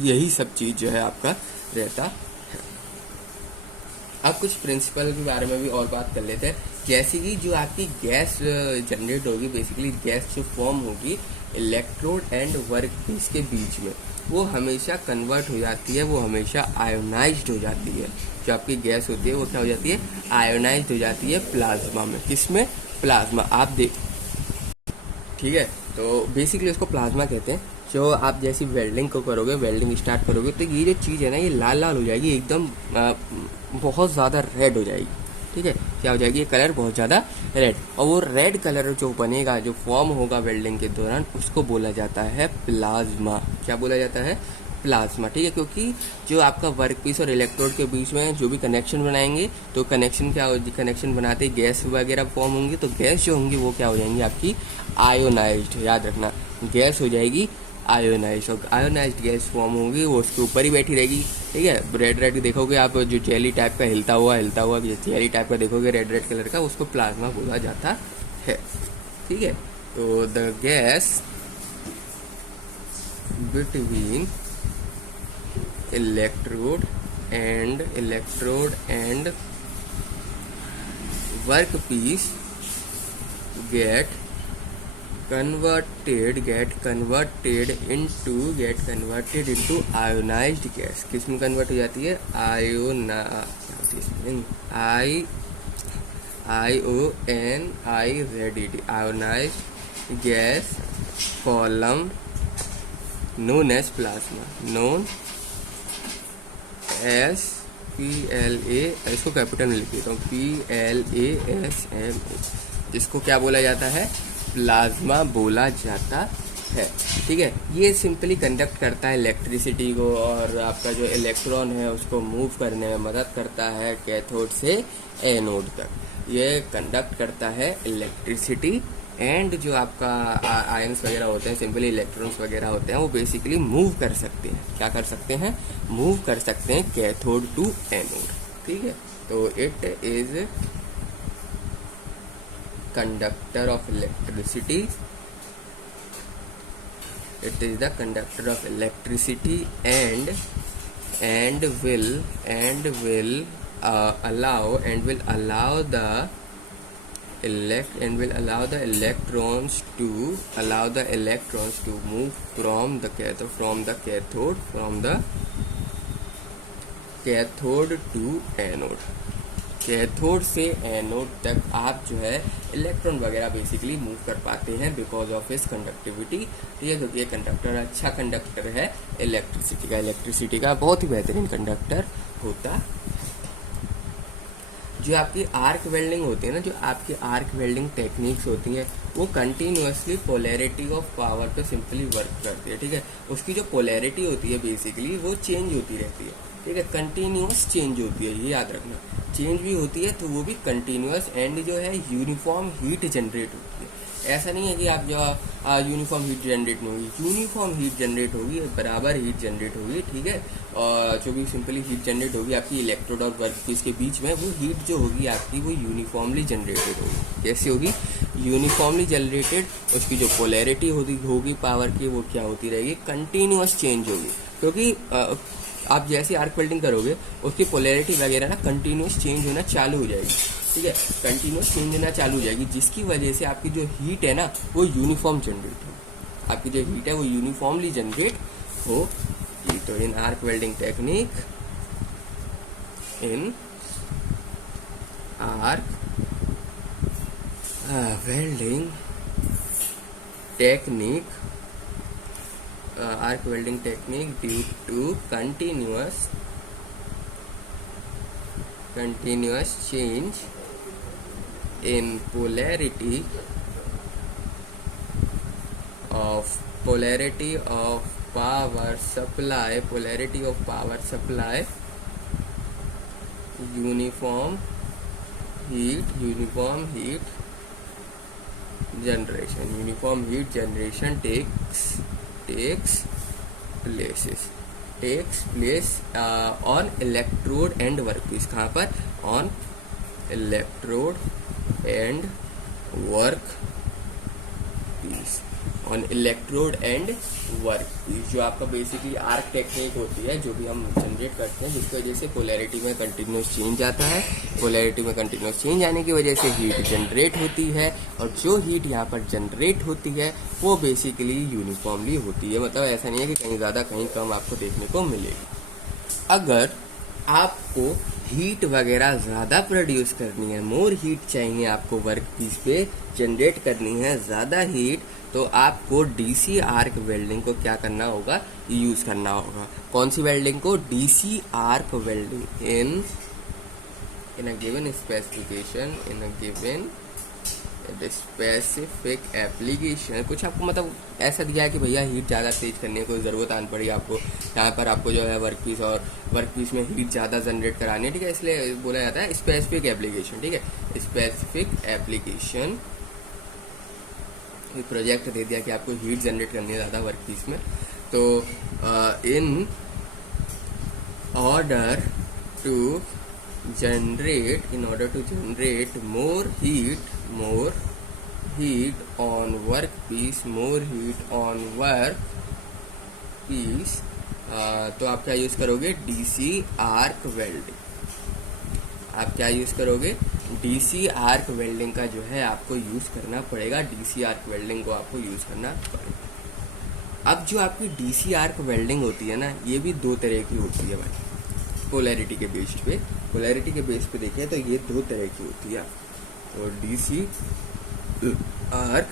यही सब चीज़ जो है आपका रहता है। अब कुछ प्रिंसिपल के बारे में भी और बात कर लेते हैं। जैसे कि जो आपकी गैस जनरेट होगी, बेसिकली गैस जो फॉर्म होगी इलेक्ट्रोड एंड वर्क पीस के बीच में, वो हमेशा कन्वर्ट हो जाती है, वो हमेशा आयोनाइज्ड हो जाती है। जो आपकी गैस होती है वो क्या हो जाती है, आयोनाइज्ड हो जाती है प्लाज्मा में। किसमें, प्लाज्मा। आप देख, ठीक है, तो बेसिकली उसको प्लाज्मा कहते हैं। जो आप जैसी वेल्डिंग को करोगे, वेल्डिंग स्टार्ट करोगे, तो ये जो चीज़ है ना, ये लाल लाल हो जाएगी, एकदम बहुत ज़्यादा रेड हो जाएगी, ठीक है। क्या हो जाएगी, ये कलर बहुत ज़्यादा रेड, और वो रेड कलर जो बनेगा, जो फॉर्म होगा वेल्डिंग के दौरान, उसको बोला जाता है प्लाज्मा। क्या बोला जाता है, प्लाज्मा, ठीक है। क्योंकि जो आपका वर्क पीस और इलेक्ट्रोड के बीच में जो भी कनेक्शन बनाएंगे, तो कनेक्शन क्या हो, कनेक्शन बनाते ही गैस वगैरह फॉर्म होंगी, तो गैस जो होंगी वो क्या हो जाएंगी आपकी आयोनाइज्ड। याद रखना, गैस हो जाएगी आयोनाइज्ड, और आयोनाइज्ड गैस फॉर्म होगी, वो उसके ऊपर ही बैठी रहेगी, ठीक है। रेड रेड देखोगे आप, जो जेली टाइप का हिलता हुआ जेली टाइप का देखोगे रेड रेड कलर का, उसको प्लाज्मा बोला जाता है, ठीक है। तो the gas between electrode and workpiece get converted into ionized gas। किस में कन्वर्ट हो जाती है, ionized gas column known as plasma, known PLA, इसको कैपिटल में लिख देता हूँ, PLASMA, जिसको क्या बोला जाता है, प्लाज्मा बोला जाता है, ठीक है। ये सिंपली कंडक्ट करता है इलेक्ट्रिसिटी को, और आपका जो इलेक्ट्रॉन है उसको मूव करने में मदद करता है कैथोड से एनोड तक। ये कंडक्ट करता है इलेक्ट्रिसिटी, एंड जो आपका आयंस वगैरह होते हैं, सिंपली इलेक्ट्रॉन्स वगैरह होते हैं, वो बेसिकली मूव कर सकते हैं। क्या कर सकते हैं, मूव कर सकते हैं कैथोड टू एनोड, ठीक है। तो it is conductor of electricity, it is the conductor of electricity and will allow the electrons to move from the cathode to anode। Cathode से एनोड तक आप जो है इलेक्ट्रॉन वगैरह बेसिकली मूव कर पाते हैं बिकॉज ऑफ इस कंडक्टिविटी, ठीक है। क्योंकि ये कंडक्टर अच्छा कंडक्टर है इलेक्ट्रिसिटी का बहुत ही बेहतरीन कंडक्टर होता। जो आपकी आर्क वेल्डिंग होती है ना, जो आपकी आर्क वेल्डिंग टेक्निक्स होती हैं, वो कंटिन्यूसली पोलैरिटी ऑफ पावर पे सिंपली वर्क करती है, ठीक है। उसकी जो पोलैरिटी होती है बेसिकली वो चेंज होती रहती है, ठीक है, कंटिन्यूस चेंज होती है, ये याद रखना। चेंज भी होती है तो वो भी कंटिन्यूस, एंड जो है यूनिफॉर्म हीट जनरेट होती है। ऐसा नहीं है कि आप जो यूनिफॉर्म हीट जनरेट नहीं होगी, यूनिफॉर्म हीट जनरेट होगी, बराबर हीट जनरेट होगी, ठीक है। और जो भी सिंपली हीट जनरेट होगी आपकी इलेक्ट्रोड और वर्कपीस के बीच में, वो हीट जो होगी आपकी वो यूनिफॉर्मली जनरेटेड होगी। कैसे होगी, यूनिफॉर्मली जनरेटेड। उसकी जो पोलैरिटी होगी पावर की, वो क्या होती रहेगी, कंटिन्यूस चेंज होगी। क्योंकि आप जैसे आर्क वेल्डिंग करोगे उसकी पोलैरिटी वगैरह ना कंटिन्यूस चेंज होना चालू हो जाएगी, ठीक है, कंटिन्यूस चेंज होना चालू हो जाएगी, जिसकी वजह से आपकी जो हीट है ना वो यूनिफॉर्म जनरेट हो, आपकी जो हीट है वो यूनिफॉर्मली जनरेट होगी। तो in arc welding technique, in arc welding technique, arc welding technique, due to continuous change in polarity of power supply, uniform heat generation takes takes place on electrode and workpiece. कहाँ पर? on electrode and workpiece. On electrode and work piece, जो आपका basically arc technique होती है जो भी हम generate करते हैं, जिसकी वजह से पोलैरिटी में कंटिन्यूस चेंज आता है. पोलैरिटी में कंटिन्यूस चेंज आने की वजह से हीट जनरेट होती है, और जो हीट यहाँ पर जनरेट होती है वो बेसिकली यूनिफॉर्मली होती है. मतलब ऐसा नहीं है कि कहीं ज़्यादा कहीं कम आपको देखने को मिलेगी. अगर आपको हीट वगैरह ज़्यादा प्रोड्यूस करनी है, मोर हीट चाहिए आपको वर्क पीस पे जनरेट करनी है ज़्यादा हीट, तो आपको डीसी आर्क वेल्डिंग को क्या करना होगा? यूज़ करना होगा. कौन सी वेल्डिंग को? DC arc welding in a given specification, in a given specific application. कुछ आपको मतलब ऐसा दिया है कि भैया हीट ज़्यादा तेज करने की कोई ज़रूरत आनी पड़ी आपको, यहाँ पर आपको जो है वर्क पीस में हीट ज़्यादा जनरेट करानी है. ठीक है, इसलिए बोला जाता है स्पेसिफिक एप्लीकेशन. ठीक है, स्पेसिफिक एप्लीकेशन. एक प्रोजेक्ट दे दिया कि आपको हीट जनरेट करनी है ज़्यादा वर्क पीस में, तो in order to generate more heat on work piece, तो आप क्या यूज़ करोगे? DC arc welding. आप क्या यूज़ करोगे? डीसी आर्क वेल्डिंग का जो है आपको यूज़ करना पड़ेगा. डीसी आर्क वेल्डिंग को आपको यूज़ करना पड़ेगा. अब जो आपकी डीसी आर्क वेल्डिंग होती है ना, ये भी दो तरह की होती है भाई. पोलैरिटी के बेस पे देखें तो ये दो तरह की होती है. तो DC arc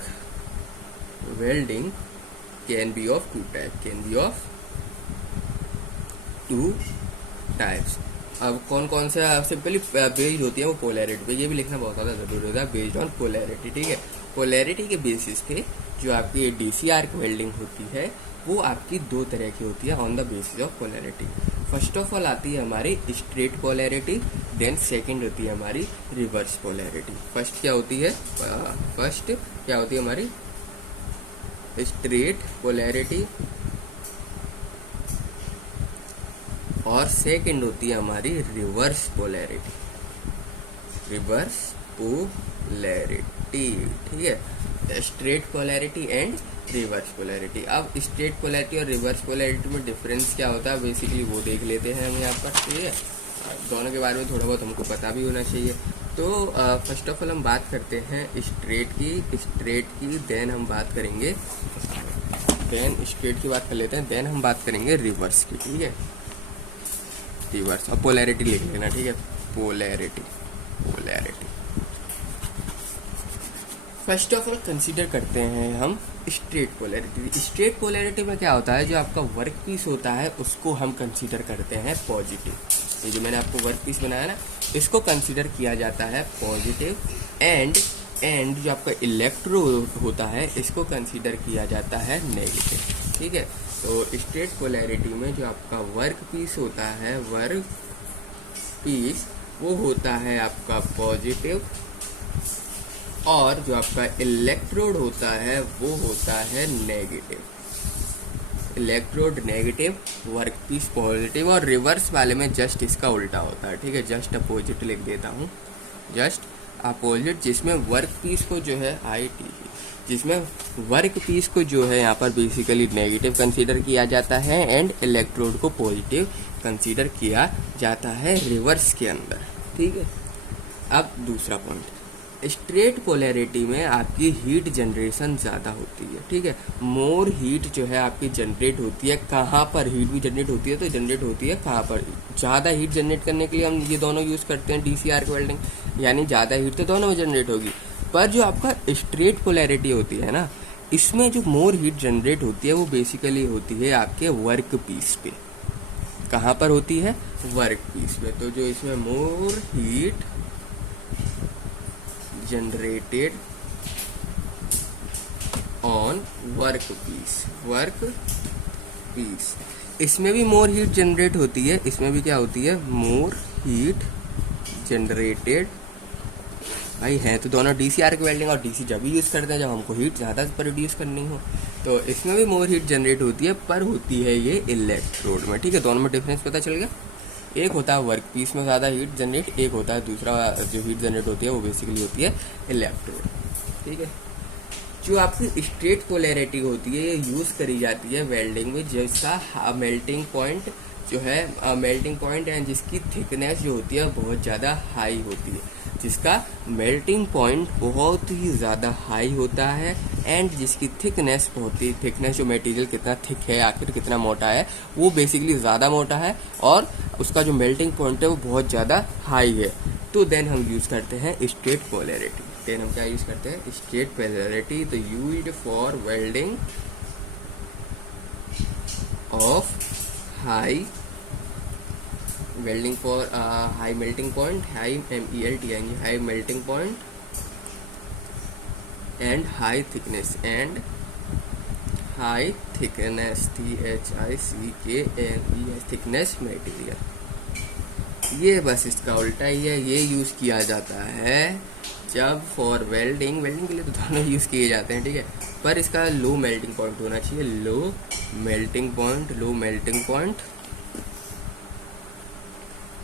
welding can be of two types. अब कौन से सिंपली बेस्ड होती है वो पोलैरिटी पे, ये भी लिखना बहुत ज़्यादा जरूरी होता है. Based on polarity. ठीक है, पोलैरिटी के बेसिस पे जो आपकी डीसी आर्क वेल्डिंग होती है वो आपकी दो तरह की होती है on the basis of polarity. First of all आती है हमारी स्ट्रेट पोलैरिटी, देन सेकंड होती है हमारी रिवर्स पोलैरिटी. फर्स्ट क्या होती है हमारी स्ट्रेट पोलैरिटी, और सेकंड होती है हमारी रिवर्स पोलैरिटी. ठीक है, straight polarity and reverse polarity. अब स्ट्रेट पोलैरिटी और रिवर्स पोलैरिटी में डिफरेंस क्या होता है बेसिकली वो देख लेते हैं हम यहाँ पर. ठीक है, दोनों के बारे में थोड़ा बहुत हमको पता भी होना चाहिए. तो फर्स्ट ऑफ ऑल हम बात करते हैं स्ट्रेट की, देन हम बात करेंगे, स्ट्रेट की बात कर लेते हैं, देन हम बात करेंगे रिवर्स की. ठीक है, रिवर्स और पोलैरिटी लिख लेना. ठीक है, polarity. First of all consider करते हैं हम स्ट्रेट पोलैरिटी. स्ट्रेट पोलैरिटी में क्या होता है? जो आपका वर्क पीस होता है उसको हम कंसीडर करते हैं पॉजिटिव. ये जो मैंने आपको वर्क पीस बनाया ना, इसको कंसीडर किया जाता है पॉजिटिव. एंड जो आपका इलेक्ट्रोड होता है इसको कंसीडर किया जाता है नेगेटिव. ठीक है, तो स्ट्रेट पोलैरिटी में जो आपका वर्क पीस होता है, वो होता है आपका पॉजिटिव, और जो आपका इलेक्ट्रोड होता है वो होता है negative. Electrode negative, work piece positive. और रिवर्स वाले में जस्ट इसका उल्टा होता है. ठीक है, जस्ट अपोजिट लिख देता हूँ, जस्ट अपोजिट, जिसमें वर्क पीस को जो है जिसमें वर्क पीस को जो है यहाँ पर बेसिकली नेगेटिव कंसीडर किया जाता है एंड इलेक्ट्रोड को पॉजिटिव कंसीडर किया जाता है रिवर्स के अंदर. ठीक है, अब दूसरा पॉइंट, स्ट्रेट पोलैरिटी में आपकी हीट जनरेशन ज़्यादा होती है. ठीक है, मोर हीट जो है आपकी जनरेट होती है. कहाँ पर हीट भी जनरेट होती है? तो जनरेट होती है कहाँ पर? ज़्यादा हीट जनरेट करने के लिए हम ये दोनों यूज़ करते हैं, डीसी आर्क वेल्डिंग, यानी ज़्यादा हीट तो दोनों में जनरेट होगी. पर जो आपका स्ट्रेट पोलैरिटी होती है ना, इसमें जो मोर हीट जनरेट होती है वो बेसिकली होती है आपके वर्क पीस पे. कहाँ पर होती है? वर्क पीस पे. तो जो इसमें more heat generated on work piece, इसमें भी मोर हीट जनरेट होती है. इसमें भी क्या होती है? मोर हीट जनरेटेड भाई है तो दोनों डीसी आर्क वेल्डिंग, और डीसी जब भी यूज़ करते हैं जब हमको हीट ज़्यादा प्रोड्यूस करनी हो, तो इसमें भी मोर हीट जनरेट होती है, पर होती है ये इलेक्ट्रोड में। ठीक है, दोनों में डिफरेंस पता चल गया। एक होता है वर्क पीस में ज़्यादा हीट जनरेट, एक होता है दूसरा जो हीट जनरेट होती है वो बेसिकली होती है इलेक्ट्रोड। ठीक है, जो आपकी स्ट्रेट पोलैरिटी होती है ये यूज़ करी जाती है वेल्डिंग में, जिसका मेल्टिंग पॉइंट जो है मेल्टिंग पॉइंट एंड जिसकी थिकनेस जो होती है बहुत ज़्यादा हाई होती है, जिसका मेल्टिंग पॉइंट बहुत ही ज़्यादा हाई होता है एंड जिसकी थिकनेस बहुत ही थिकनेस जो मटेरियल कितना थिक है आखिर कितना मोटा है वो बेसिकली ज़्यादा मोटा है और उसका जो मेल्टिंग पॉइंट है वो बहुत ज़्यादा हाई है। तो देन हम यूज़ करते हैं स्ट्रेट पोलैरिटी। देन हम क्या यूज़ करते हैं? स्ट्रेट पोलैरिटी, तो used for welding of high welding for high melting point, high MELT यानी high melting point and high thickness THICKNESS thickness material. ये बस इसका उल्टा ही है, ये यूज़ किया जाता है जब फॉर वेल्डिंग के लिए तो दोनों यूज़ किए जाते हैं। ठीक है, पर इसका लो मेल्टिंग पॉइंट होना चाहिए, लो मेल्टिंग पॉइंट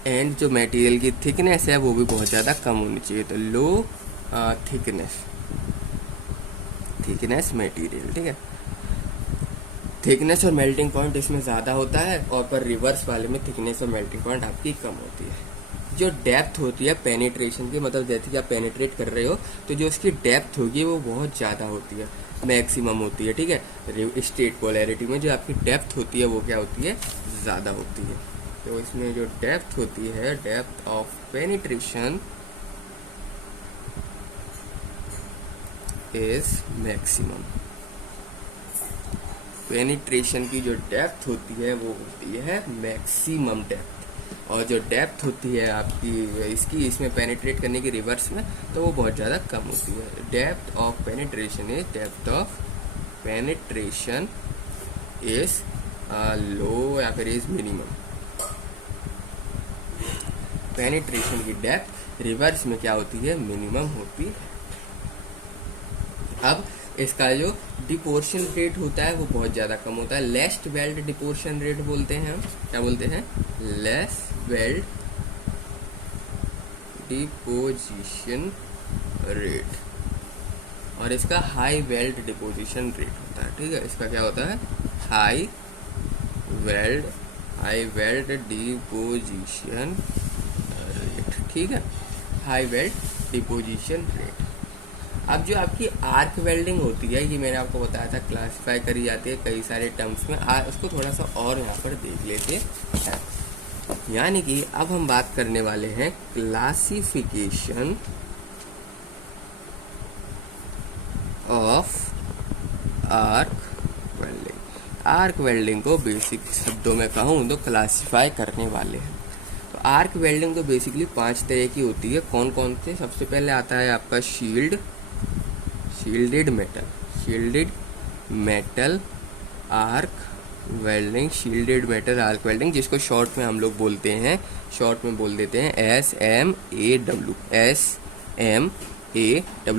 एंड जो मटेरियल की थिकनेस है वो भी बहुत ज़्यादा कम होनी चाहिए, तो लो थिकनेस मटेरियल। ठीक है, थिकनेस और मेल्टिंग पॉइंट इसमें ज़्यादा होता है और पर रिवर्स वाले में थिकनेस और मेल्टिंग पॉइंट आपकी कम होती है। जो डेप्थ होती है पेनिट्रेशन की, मतलब जैसे कि आप पेनिट्रेट कर रहे हो तो जो उसकी डेप्थ होगी वो बहुत ज़्यादा होती है, मैक्सिमम होती है। ठीक है, स्ट्रेट पोलैरिटी में जो आपकी डेप्थ होती है वो क्या होती है? ज़्यादा होती है। तो इसमें जो डेप्थ होती है, depth of penetration is maximum. Penetration की जो डेप्थ होती है वो होती है मैक्सिमम डेप्थ, और जो डेप्थ होती है आपकी इसमें पेनिट्रेट करने की रिवर्स में तो वो बहुत ज़्यादा कम होती है। Depth of penetration is low या फिर इज मिनिमम। पेनिट्रेशन की डेप्थ रिवर्स में क्या होती है? मिनिमम होती है। अब इसका जो डिपोर्शन रेट होता है वो बहुत ज़्यादा कम होता है, लेस वेल्ड डिपोर्शन रेट बोलते हैं हम। क्या बोलते हैं? Less weld deposition rate. और इसका हाई वेल्ड डिपोजिशन रेट होता है। ठीक है, इसका क्या होता है? High weld deposition rate. ठीक है, हाई वेल्ड डिपोजिशन रेट। अब जो आपकी आर्क वेल्डिंग होती है ये मैंने आपको बताया था क्लासिफाई करी जाती है कई सारे टर्म्स में। उसको थोड़ा सा और यहाँ पर देख लेते हैं। यानी कि अब हम बात करने वाले हैं classification of arc welding. Arc welding को बेसिक शब्दों में कहूँ तो क्लासिफाई करने वाले हैं। तो आर्क वेल्डिंग तो बेसिकली 5 तरह की होती है। कौन कौन से? सबसे पहले आता है आपका shielded metal arc welding, shielded metal arc welding, जिसको शॉर्ट में हम लोग बोल देते हैं SMAW।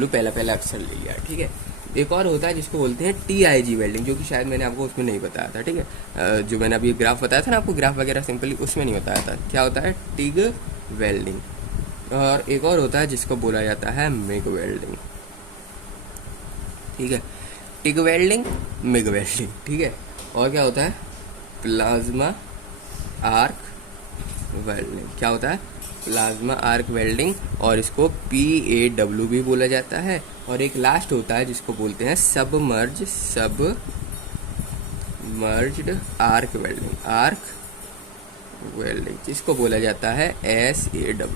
पहला अक्षर ले लिया। ठीक है, एक और होता है जिसको बोलते हैं TIG वेल्डिंग, जो कि शायद मैंने आपको उसमें नहीं बताया था। ठीक है, जो मैंने अभी ग्राफ बताया था ना आपको, ग्राफ वगैरह सिंपली उसमें नहीं बताया था। क्या होता है? TIG welding. और एक और होता है जिसको बोला जाता है मिग वेल्डिंग। ठीक है, टिग वेल्डिंग, मिग वेल्डिंग। ठीक है, और क्या होता है? Plasma arc welding. क्या होता है? प्लाज्मा आर्क वेल्डिंग, और इसको PAW भी बोला जाता है। और एक लास्ट होता है जिसको बोलते हैं सबमर्ज्ड आर्क वेल्डिंग, जिसको बोला जाता है SAW,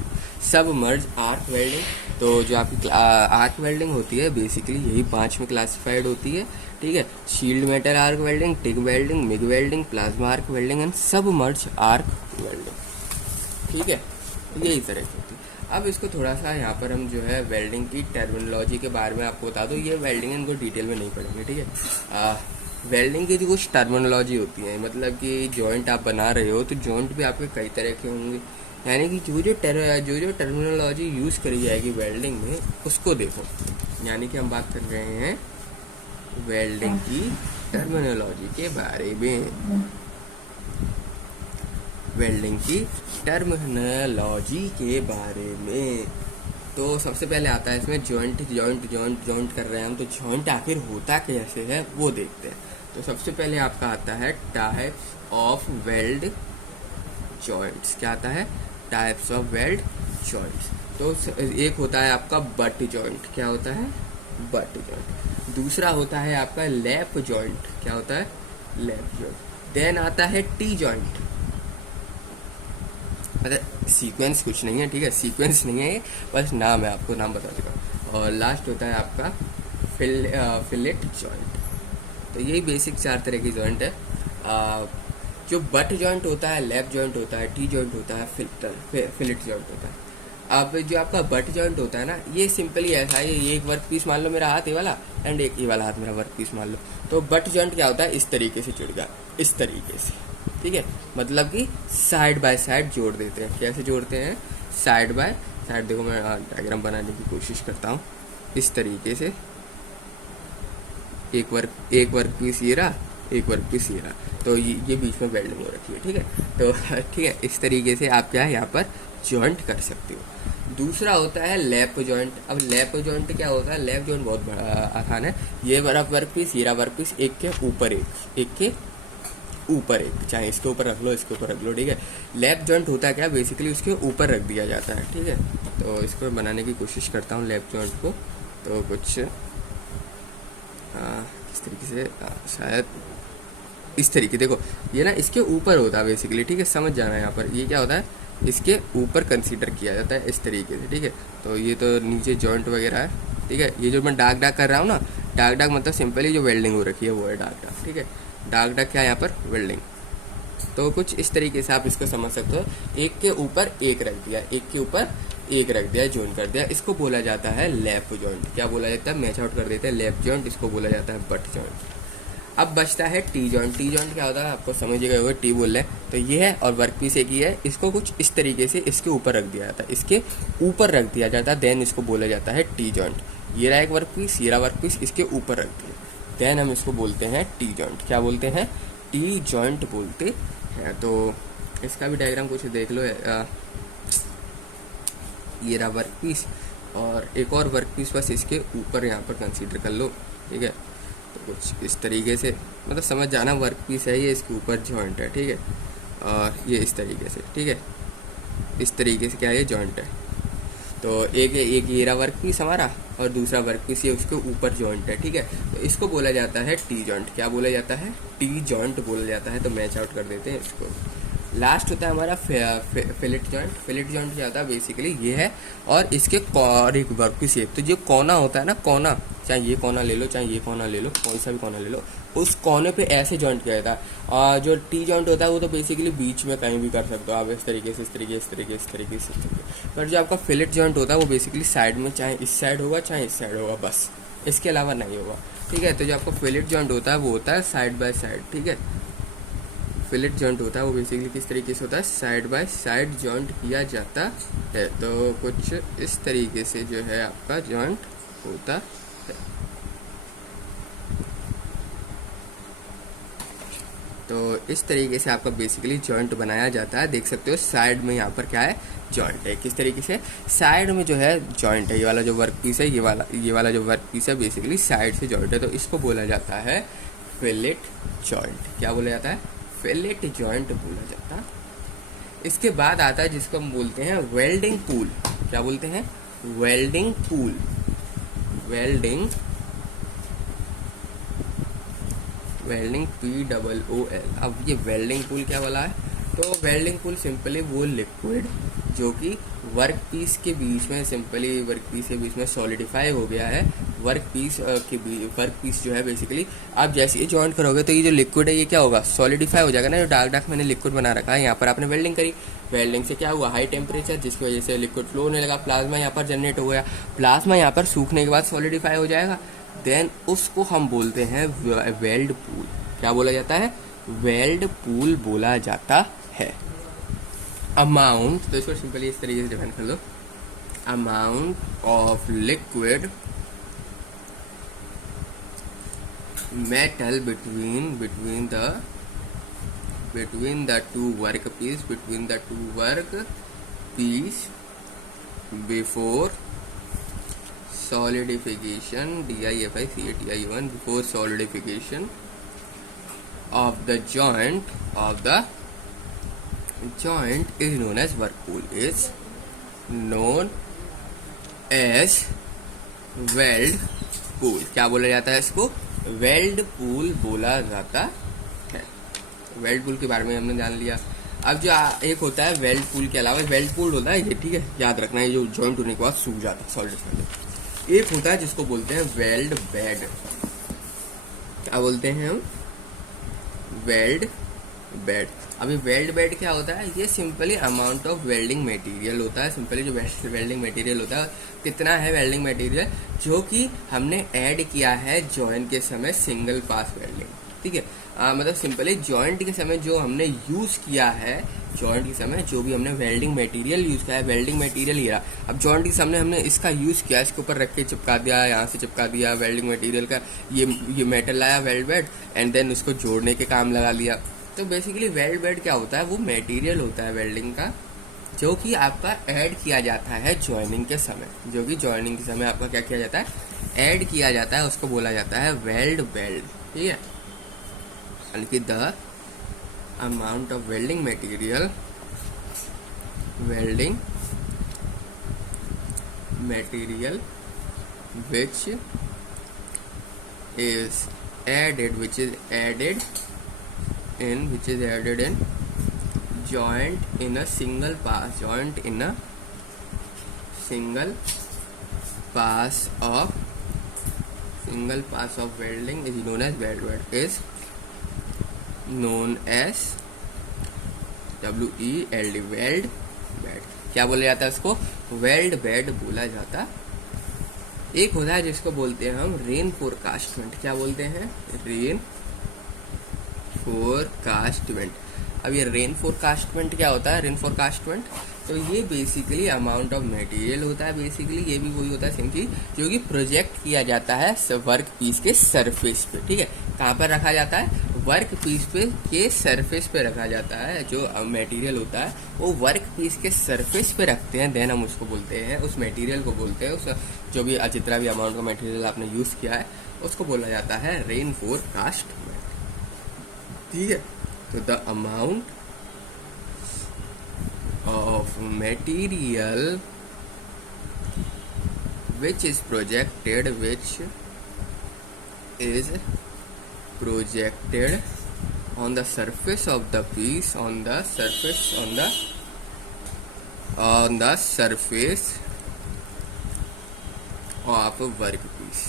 सबमर्ज आर्क वेल्डिंग। तो जो आपकी आर्क वेल्डिंग होती है बेसिकली यही 5 में क्लासिफाइड होती है। ठीक है, shield metal arc welding, TIG welding, MiG welding, plasma arc welding and submerge arc welding. ठीक है, यही तरह की होती है। अब इसको थोड़ा सा यहाँ पर हम जो है वेल्डिंग की टर्मिनोलॉजी के बारे में आपको बता दो। ये वेल्डिंग इनको डिटेल में नहीं पढ़ेंगे। ठीक है, वेल्डिंग की जो कुछ टर्मिनोलॉजी होती है, मतलब कि जॉइंट आप बना रहे हो तो जॉइंट भी आपके कई तरह के होंगे। यानी कि जो टर्मिनोलॉजी यूज़ करी जाएगी वेल्डिंग में उसको देखो। यानी कि हम बात कर रहे हैं वेल्डिंग की टर्मिनोलॉजी के बारे में, वेल्डिंग की टर्मिनोलॉजी के बारे में। तो सबसे पहले आता है इसमें जॉइंट कर रहे हैं हम, तो जॉइंट आखिर होता कैसे है वो देखते हैं। तो सबसे पहले आपका आता है टाइप्स ऑफ वेल्ड जॉइंट्स। क्या आता है? Types of weld joints. तो एक होता है आपका बट जॉइंट। क्या होता है? Butt joint. दूसरा होता है आपका लैप जॉइंट। क्या होता है? Lap joint. देन आता है टी जॉइंट। मतलब सीक्वेंस कुछ नहीं है, ठीक है, सीक्वेंस नहीं है, बस नाम है, आपको नाम बता चुका। और लास्ट होता है आपका फिलेट जॉइंट। तो यही बेसिक 4 तरह की जॉइंट है। जो बट जॉइंट होता है, लैप जॉइंट होता है, टी जॉइंट होता है, फिलेट जॉइंट होता है। अब जो आपका बट जॉइंट होता है ना, ये सिंपली ऐसा है, ये एक वर्क पीस मान लो मेरा हाथ ये वाला, एंड एक ये वाला हाथ मेरा वर्क पीस मान लो। तो बट जॉइंट क्या होता है? इस तरीके से जुड़ गया, इस तरीके से, ठीक है, मतलब कि साइड बाय साइड जोड़ देते हैं। कैसे जोड़ते हैं? Side by side. देखो मैं डायग्राम बनाने की कोशिश करता हूँ। इस तरीके से एक वर्क पीस ये रहा, एक वर्क पीस ये रहा, तो ये बीच में वेल्डिंग हो रखी है, ठीक है। तो ठीक है, इस तरीके से आप क्या है यहाँ पर जॉइंट कर सकते हो। दूसरा होता है लैप जॉइंट। अब लैप जॉइंट क्या होता है? लैप जॉइंट बहुत आसान है। ये वाला वर्क पीस, ये वर्क पीस, एक के ऊपर एक के ऊपर एक, चाहे इसके ऊपर रख लो, इसके ऊपर रख लो, ठीक है। लैप जॉइंट होता है क्या? बेसिकली उसके ऊपर रख दिया जाता है, ठीक है। तो इसको बनाने की कोशिश करता हूँ लैप जॉइंट को। तो कुछ किस तरीके से, शायद इस तरीके, देखो ये ना इसके ऊपर होता है बेसिकली, ठीक है, समझ जाना है। यहाँ पर ये क्या होता है? इसके ऊपर कंसीडर किया जाता है, इस तरीके से, ठीक है। तो ये तो नीचे जॉइंट वगैरह है, ठीक है। ये जो मैं डार्क कर रहा हूँ ना, डार्क मतलब सिंपली जो वेल्डिंग हो रखी है वो है डार्क, ठीक है। डार्क क्या है यहाँ पर? वेल्डिंग। तो कुछ इस तरीके से आप इसको समझ सकते हो। एक के ऊपर एक रख दिया, एक के ऊपर एक रख दिया, जॉइंट कर दिया, इसको बोला जाता है लैप जॉइंट। क्या बोला जाता है? मैच आउट कर देते हैं, लैप जॉइंट, इसको बोला जाता है बट जॉइंट। अब बचता है टी जॉइंट। टी जॉइंट क्या होता है? आपको समझ गए होगा, टी बोल रहे हैं, तो ये है और वर्क पीस एक ही है। इसको कुछ इस तरीके से इसके ऊपर रख दिया जाता है, इसके ऊपर रख दिया जाता है, देन इसको बोला जाता है टी जॉइंट। ये रहा एक वर्क पीस, ये रहा वर्क पीस, इसके ऊपर रख दिया, देन हम इसको बोलते हैं टी जॉइंट। क्या बोलते हैं? टी जॉइंट बोलते हैं। तो इसका भी डायग्राम कुछ देख लो। ये रहा वर्क पीस और एक और वर्क पीस बस इसके ऊपर यहाँ पर कंसीडर कर लो, ठीक है। तो कुछ इस तरीके से, मतलब समझ जाना, वर्क पीस है ये, इसके ऊपर जॉइंट है, ठीक है। और ये इस तरीके से, ठीक है, इस तरीके से क्या है? ये जॉइंट है। तो एक ये रहा वर्क पीस हमारा और दूसरा वर्क पीस ये उसके ऊपर जॉइंट है, ठीक है। तो इसको बोला जाता है टी जॉइंट। क्या बोला जाता है? टी जॉइंट बोला जाता है। तो मैच आउट कर देते हैं इसको। लास्ट होता है हमारा फिलेट जॉइंट। फिलेट जॉइंट क्या होता है? बेसिकली ये है और इसके और एक वर्क पीस शेप। तो जो कोना होता है ना, कोना, चाहे ये कोना ले लो, चाहे ये कोना ले लो, कौन सा भी कोना ले लो, उस कोने पे ऐसे जॉइंट किया जाता है। और जो टी जॉइंट होता है वो तो बेसिकली बीच में कहीं भी कर सकते हो आप, इस तरीके से, इस तरीके, इस तरीके, इस तरीके से, इस तरीके। पर जो आपका फिलेट जॉइंट होता है वो बेसिकली साइड में, चाहे इस साइड होगा चाहे इस साइड होगा, बस इसके अलावा नहीं होगा, ठीक है। तो जो आपका फिलेट जॉइंट होता है वो होता है साइड बाय साइड, ठीक है। फिलेट जॉइंट होता है वो बेसिकली किस तरीके से होता है? साइड बाय साइड जॉइंट किया जाता है। तो कुछ इस तरीके से जो है आपका जॉइंट होता है। तो इस तरीके से आपका बेसिकली जॉइंट बनाया जाता है। देख सकते हो साइड में यहाँ पर क्या है? जॉइंट है। किस तरीके से? साइड में जो है जॉइंट है। ये वाला जो वर्क पीस है, ये वाला जो वर्क पीस है बेसिकली साइड से जॉइंट है। तो इसको बोला जाता है फिलेट जॉइंट। क्या बोला जाता है? फिलेट जॉइंट बोला जाता है। इसके बाद आता है जिसको हम बोलते हैं वेल्डिंग पूल। क्या बोलते हैं? Welding pool. Welding POOL। अब ये वेल्डिंग पूल क्या वाला है? तो वेल्डिंग पूल सिंपली वो लिक्विड जो कि वर्क पीस के बीच में, सिंपली वर्क पीस के बीच में सॉलिडिफाई हो गया है। वर्क पीस जो है बेसिकली आप जैसे ही जॉइंट करोगे तो ये जो लिक्विड है ये क्या होगा? सॉलिडिफाई हो जाएगा ना। जो डार्क मैंने लिक्विड बना रखा है, यहाँ पर आपने वेल्डिंग करी, वेल्डिंग से क्या हुआ? हाई टेम्परेचर, जिसकी वजह से लिक्विड फ्लो होने लगा, प्लाज्मा यहाँ पर जनरेट हो गया। प्लाज्मा यहाँ पर सूखने के बाद सॉलिडिफाई हो जाएगा, देन उसको हम बोलते हैं वेल्ड पूल। क्या बोला जाता है? वेल्ड पूल बोला जाता है। अमाउंट, तो इसको सिंपली इस तरीके से डिफाइन कर लो, amount of liquid metal between the two workpiece before solidification, DIFICATI1, before solidification of the joint is known as work pool, is known as weld pool. क्या बोला जाता है इसको? वेल्ड पूल बोला जाता है। वेल्ड पूल के बारे में हमने जान लिया। अब जो एक होता है वेल्ड पूल के अलावा वेल्ड पूल होता है ये, ठीक है, याद रखना है, जो जॉइंट होने के बाद सूख जाता है सॉलिड। एक होता है जिसको बोलते हैं वेल्ड बेड। क्या बोलते हैं हम? Weld bed. अभी वेल्ड बेड क्या होता है? ये simply amount of welding material होता है। सिंपली जो वेल्डिंग मटेरियल होता है, कितना है वेल्डिंग मटेरियल जो कि हमने ऐड किया है जॉइंट के समय सिंगल पास वेल्डिंग, ठीक है। मतलब सिंपली जॉइंट के समय जो हमने यूज किया है, जॉइंट के समय जो भी हमने वेल्डिंग मटेरियल यूज किया है, वेल्डिंग मटेरियल ये रहा। अब जॉइंट के सामने हमने इसका यूज किया, इसके ऊपर रख के चिपका दिया, यहाँ से चिपका दिया वेल्डिंग मटेरियल का, ये मेटल लाया वेल्ड बेड, एंड देन उसको जोड़ने के काम लगा लिया। तो बेसिकली वेल्ड बेड क्या होता है? वो मटेरियल होता है वेल्डिंग का जो कि आपका ऐड किया जाता है जॉइनिंग के समय, जो कि जॉइनिंग के समय आपका क्या किया जाता है? ऐड किया जाता है, उसको बोला जाता है वेल्ड बेड, ठीक है। यानी कि the amount of welding material which is added in joint in a single pass of welding is known as weld bed, is known as WELD, weld bed। क्या बोला जाता है उसको? वेल्ड बेड बोला जाता। एक होता है जिसको बोलते हैं हम रेन फोरकास्टमेंट। क्या बोलते हैं? रेन फोरकास्टमेंट। अब ये रेन फोरकास्टमेंट क्या होता है? रेन फोरकास्टमेंट तो ये बेसिकली अमाउंट ऑफ मटेरियल होता है। बेसिकली ये भी वही होता है सिंपली जो कि प्रोजेक्ट किया जाता है वर्क पीस के सरफेस पे, ठीक है। कहाँ पर रखा जाता है? वर्क पीस पे के सरफेस पे रखा जाता है। जो मटेरियल होता है वो वर्क पीस के सरफेस पे रखते हैं, देन हम उसको बोलते हैं, उस मटेरियल को बोलते हैं, उस जो भी जितना भी अमाउंट का मटेरियल आपने यूज किया है उसको बोला जाता है रेन फोरकास्टमेंट, ठीक है। तो the amount of material which is projected on the surface of the piece, on the surface of a workpiece.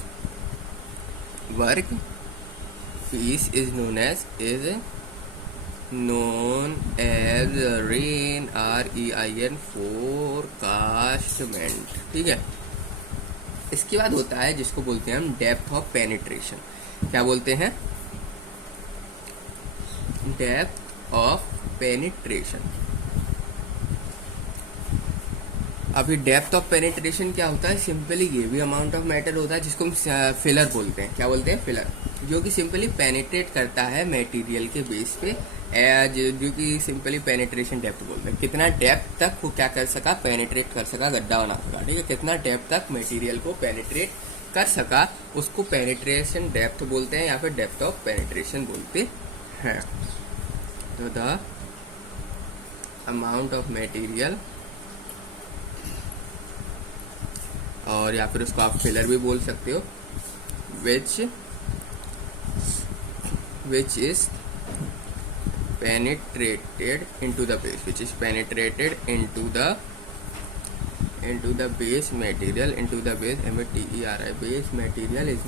Workpiece is known as rain REIN फोरकास्टमेंट, ठीक है। इसके बाद होता है जिसको बोलते हैं हम डेप्थ ऑफ पेनिट्रेशन। क्या बोलते हैं? Depth of penetration. अभी डेप्थ ऑफ पेनिट्रेशन क्या होता है? सिंपली ये भी अमाउंट ऑफ मैटर होता है जिसको हम फिलर बोलते हैं। क्या बोलते हैं? फिलर, जो कि सिंपली पेनिट्रेट करता है मटेरियल के बेस पे, जो कि सिंपली पेनिट्रेशन डेप्थ बोलते हैं। कितना डेप्थ तक वो क्या कर सका? पेनिट्रेट कर सका, गड्ढा बना सका, ठीक है। कितना डेप्थ तक मटेरियल को पेनिट्रेट कर सका उसको पेनिट्रेशन डेप्थ बोलते हैं या फिर डेप्थ ऑफ पेनिट्रेशन बोलते हैं। तो द अमाउंट ऑफ मटेरियल, और या फिर उसको आप फिलर भी बोल सकते हो, which is penetrated into the base, base material, base material is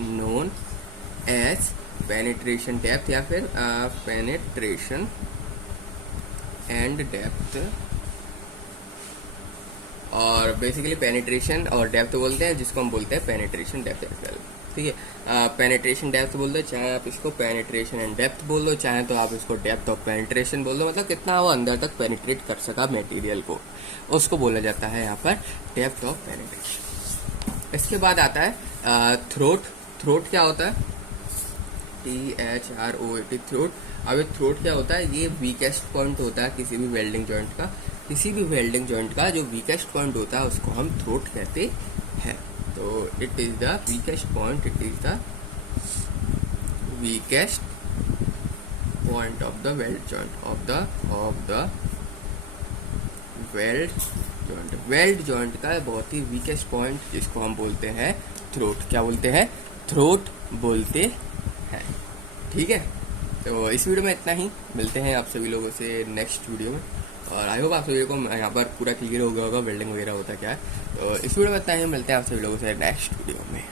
known as penetration depth या फिर penetration and depth और बेसिकली पेनिट्रेशन और डेप्थ बोलते हैं, जिसको हम बोलते हैं पेनिट्रेशन डेप्थ एंगल। ठीक है, पेनिट्रेशन डेप्थ बोल दो, चाहे आप इसको पेनिट्रेशन एंड डेप्थ बोल दो, चाहे तो आप इसको डेप्थ ऑफ पेनिट्रेशन बोल दो, मतलब कितना वो अंदर तक पेनिट्रेट कर सका मटेरियल को, उसको बोला जाता है यहाँ पर डेप्थ ऑफ पेनिट्रेशन। इसके बाद आता है थ्रोट। थ्रोट क्या होता है? THROAT, throat. अब ये थ्रोट क्या होता है? ये वीकेस्ट पॉइंट होता है किसी भी वेल्डिंग जॉइंट का। किसी भी वेल्डिंग जॉइंट का जो वीकेस्ट पॉइंट होता है उसको हम थ्रोट कहते हैं। तो it is the weakest point, it is the weakest point of the weld joint, of the weld joint. Weld joint का बहुत ही वीकेस्ट पॉइंट, जिसको हम बोलते हैं थ्रोट। क्या बोलते हैं? थ्रोट बोलते हैं। ठीक है, तो इस वीडियो में इतना ही। मिलते हैं आप सभी लोगों से नेक्स्ट वीडियो में, और आई होप आप सभी को यहाँ पर पूरा क्लियर हो गया होगा वेल्डिंग वगैरह होता क्या है। तो इस वीडियो में इतना ही, मिलते हैं आप सभी लोगों से नेक्स्ट वीडियो में।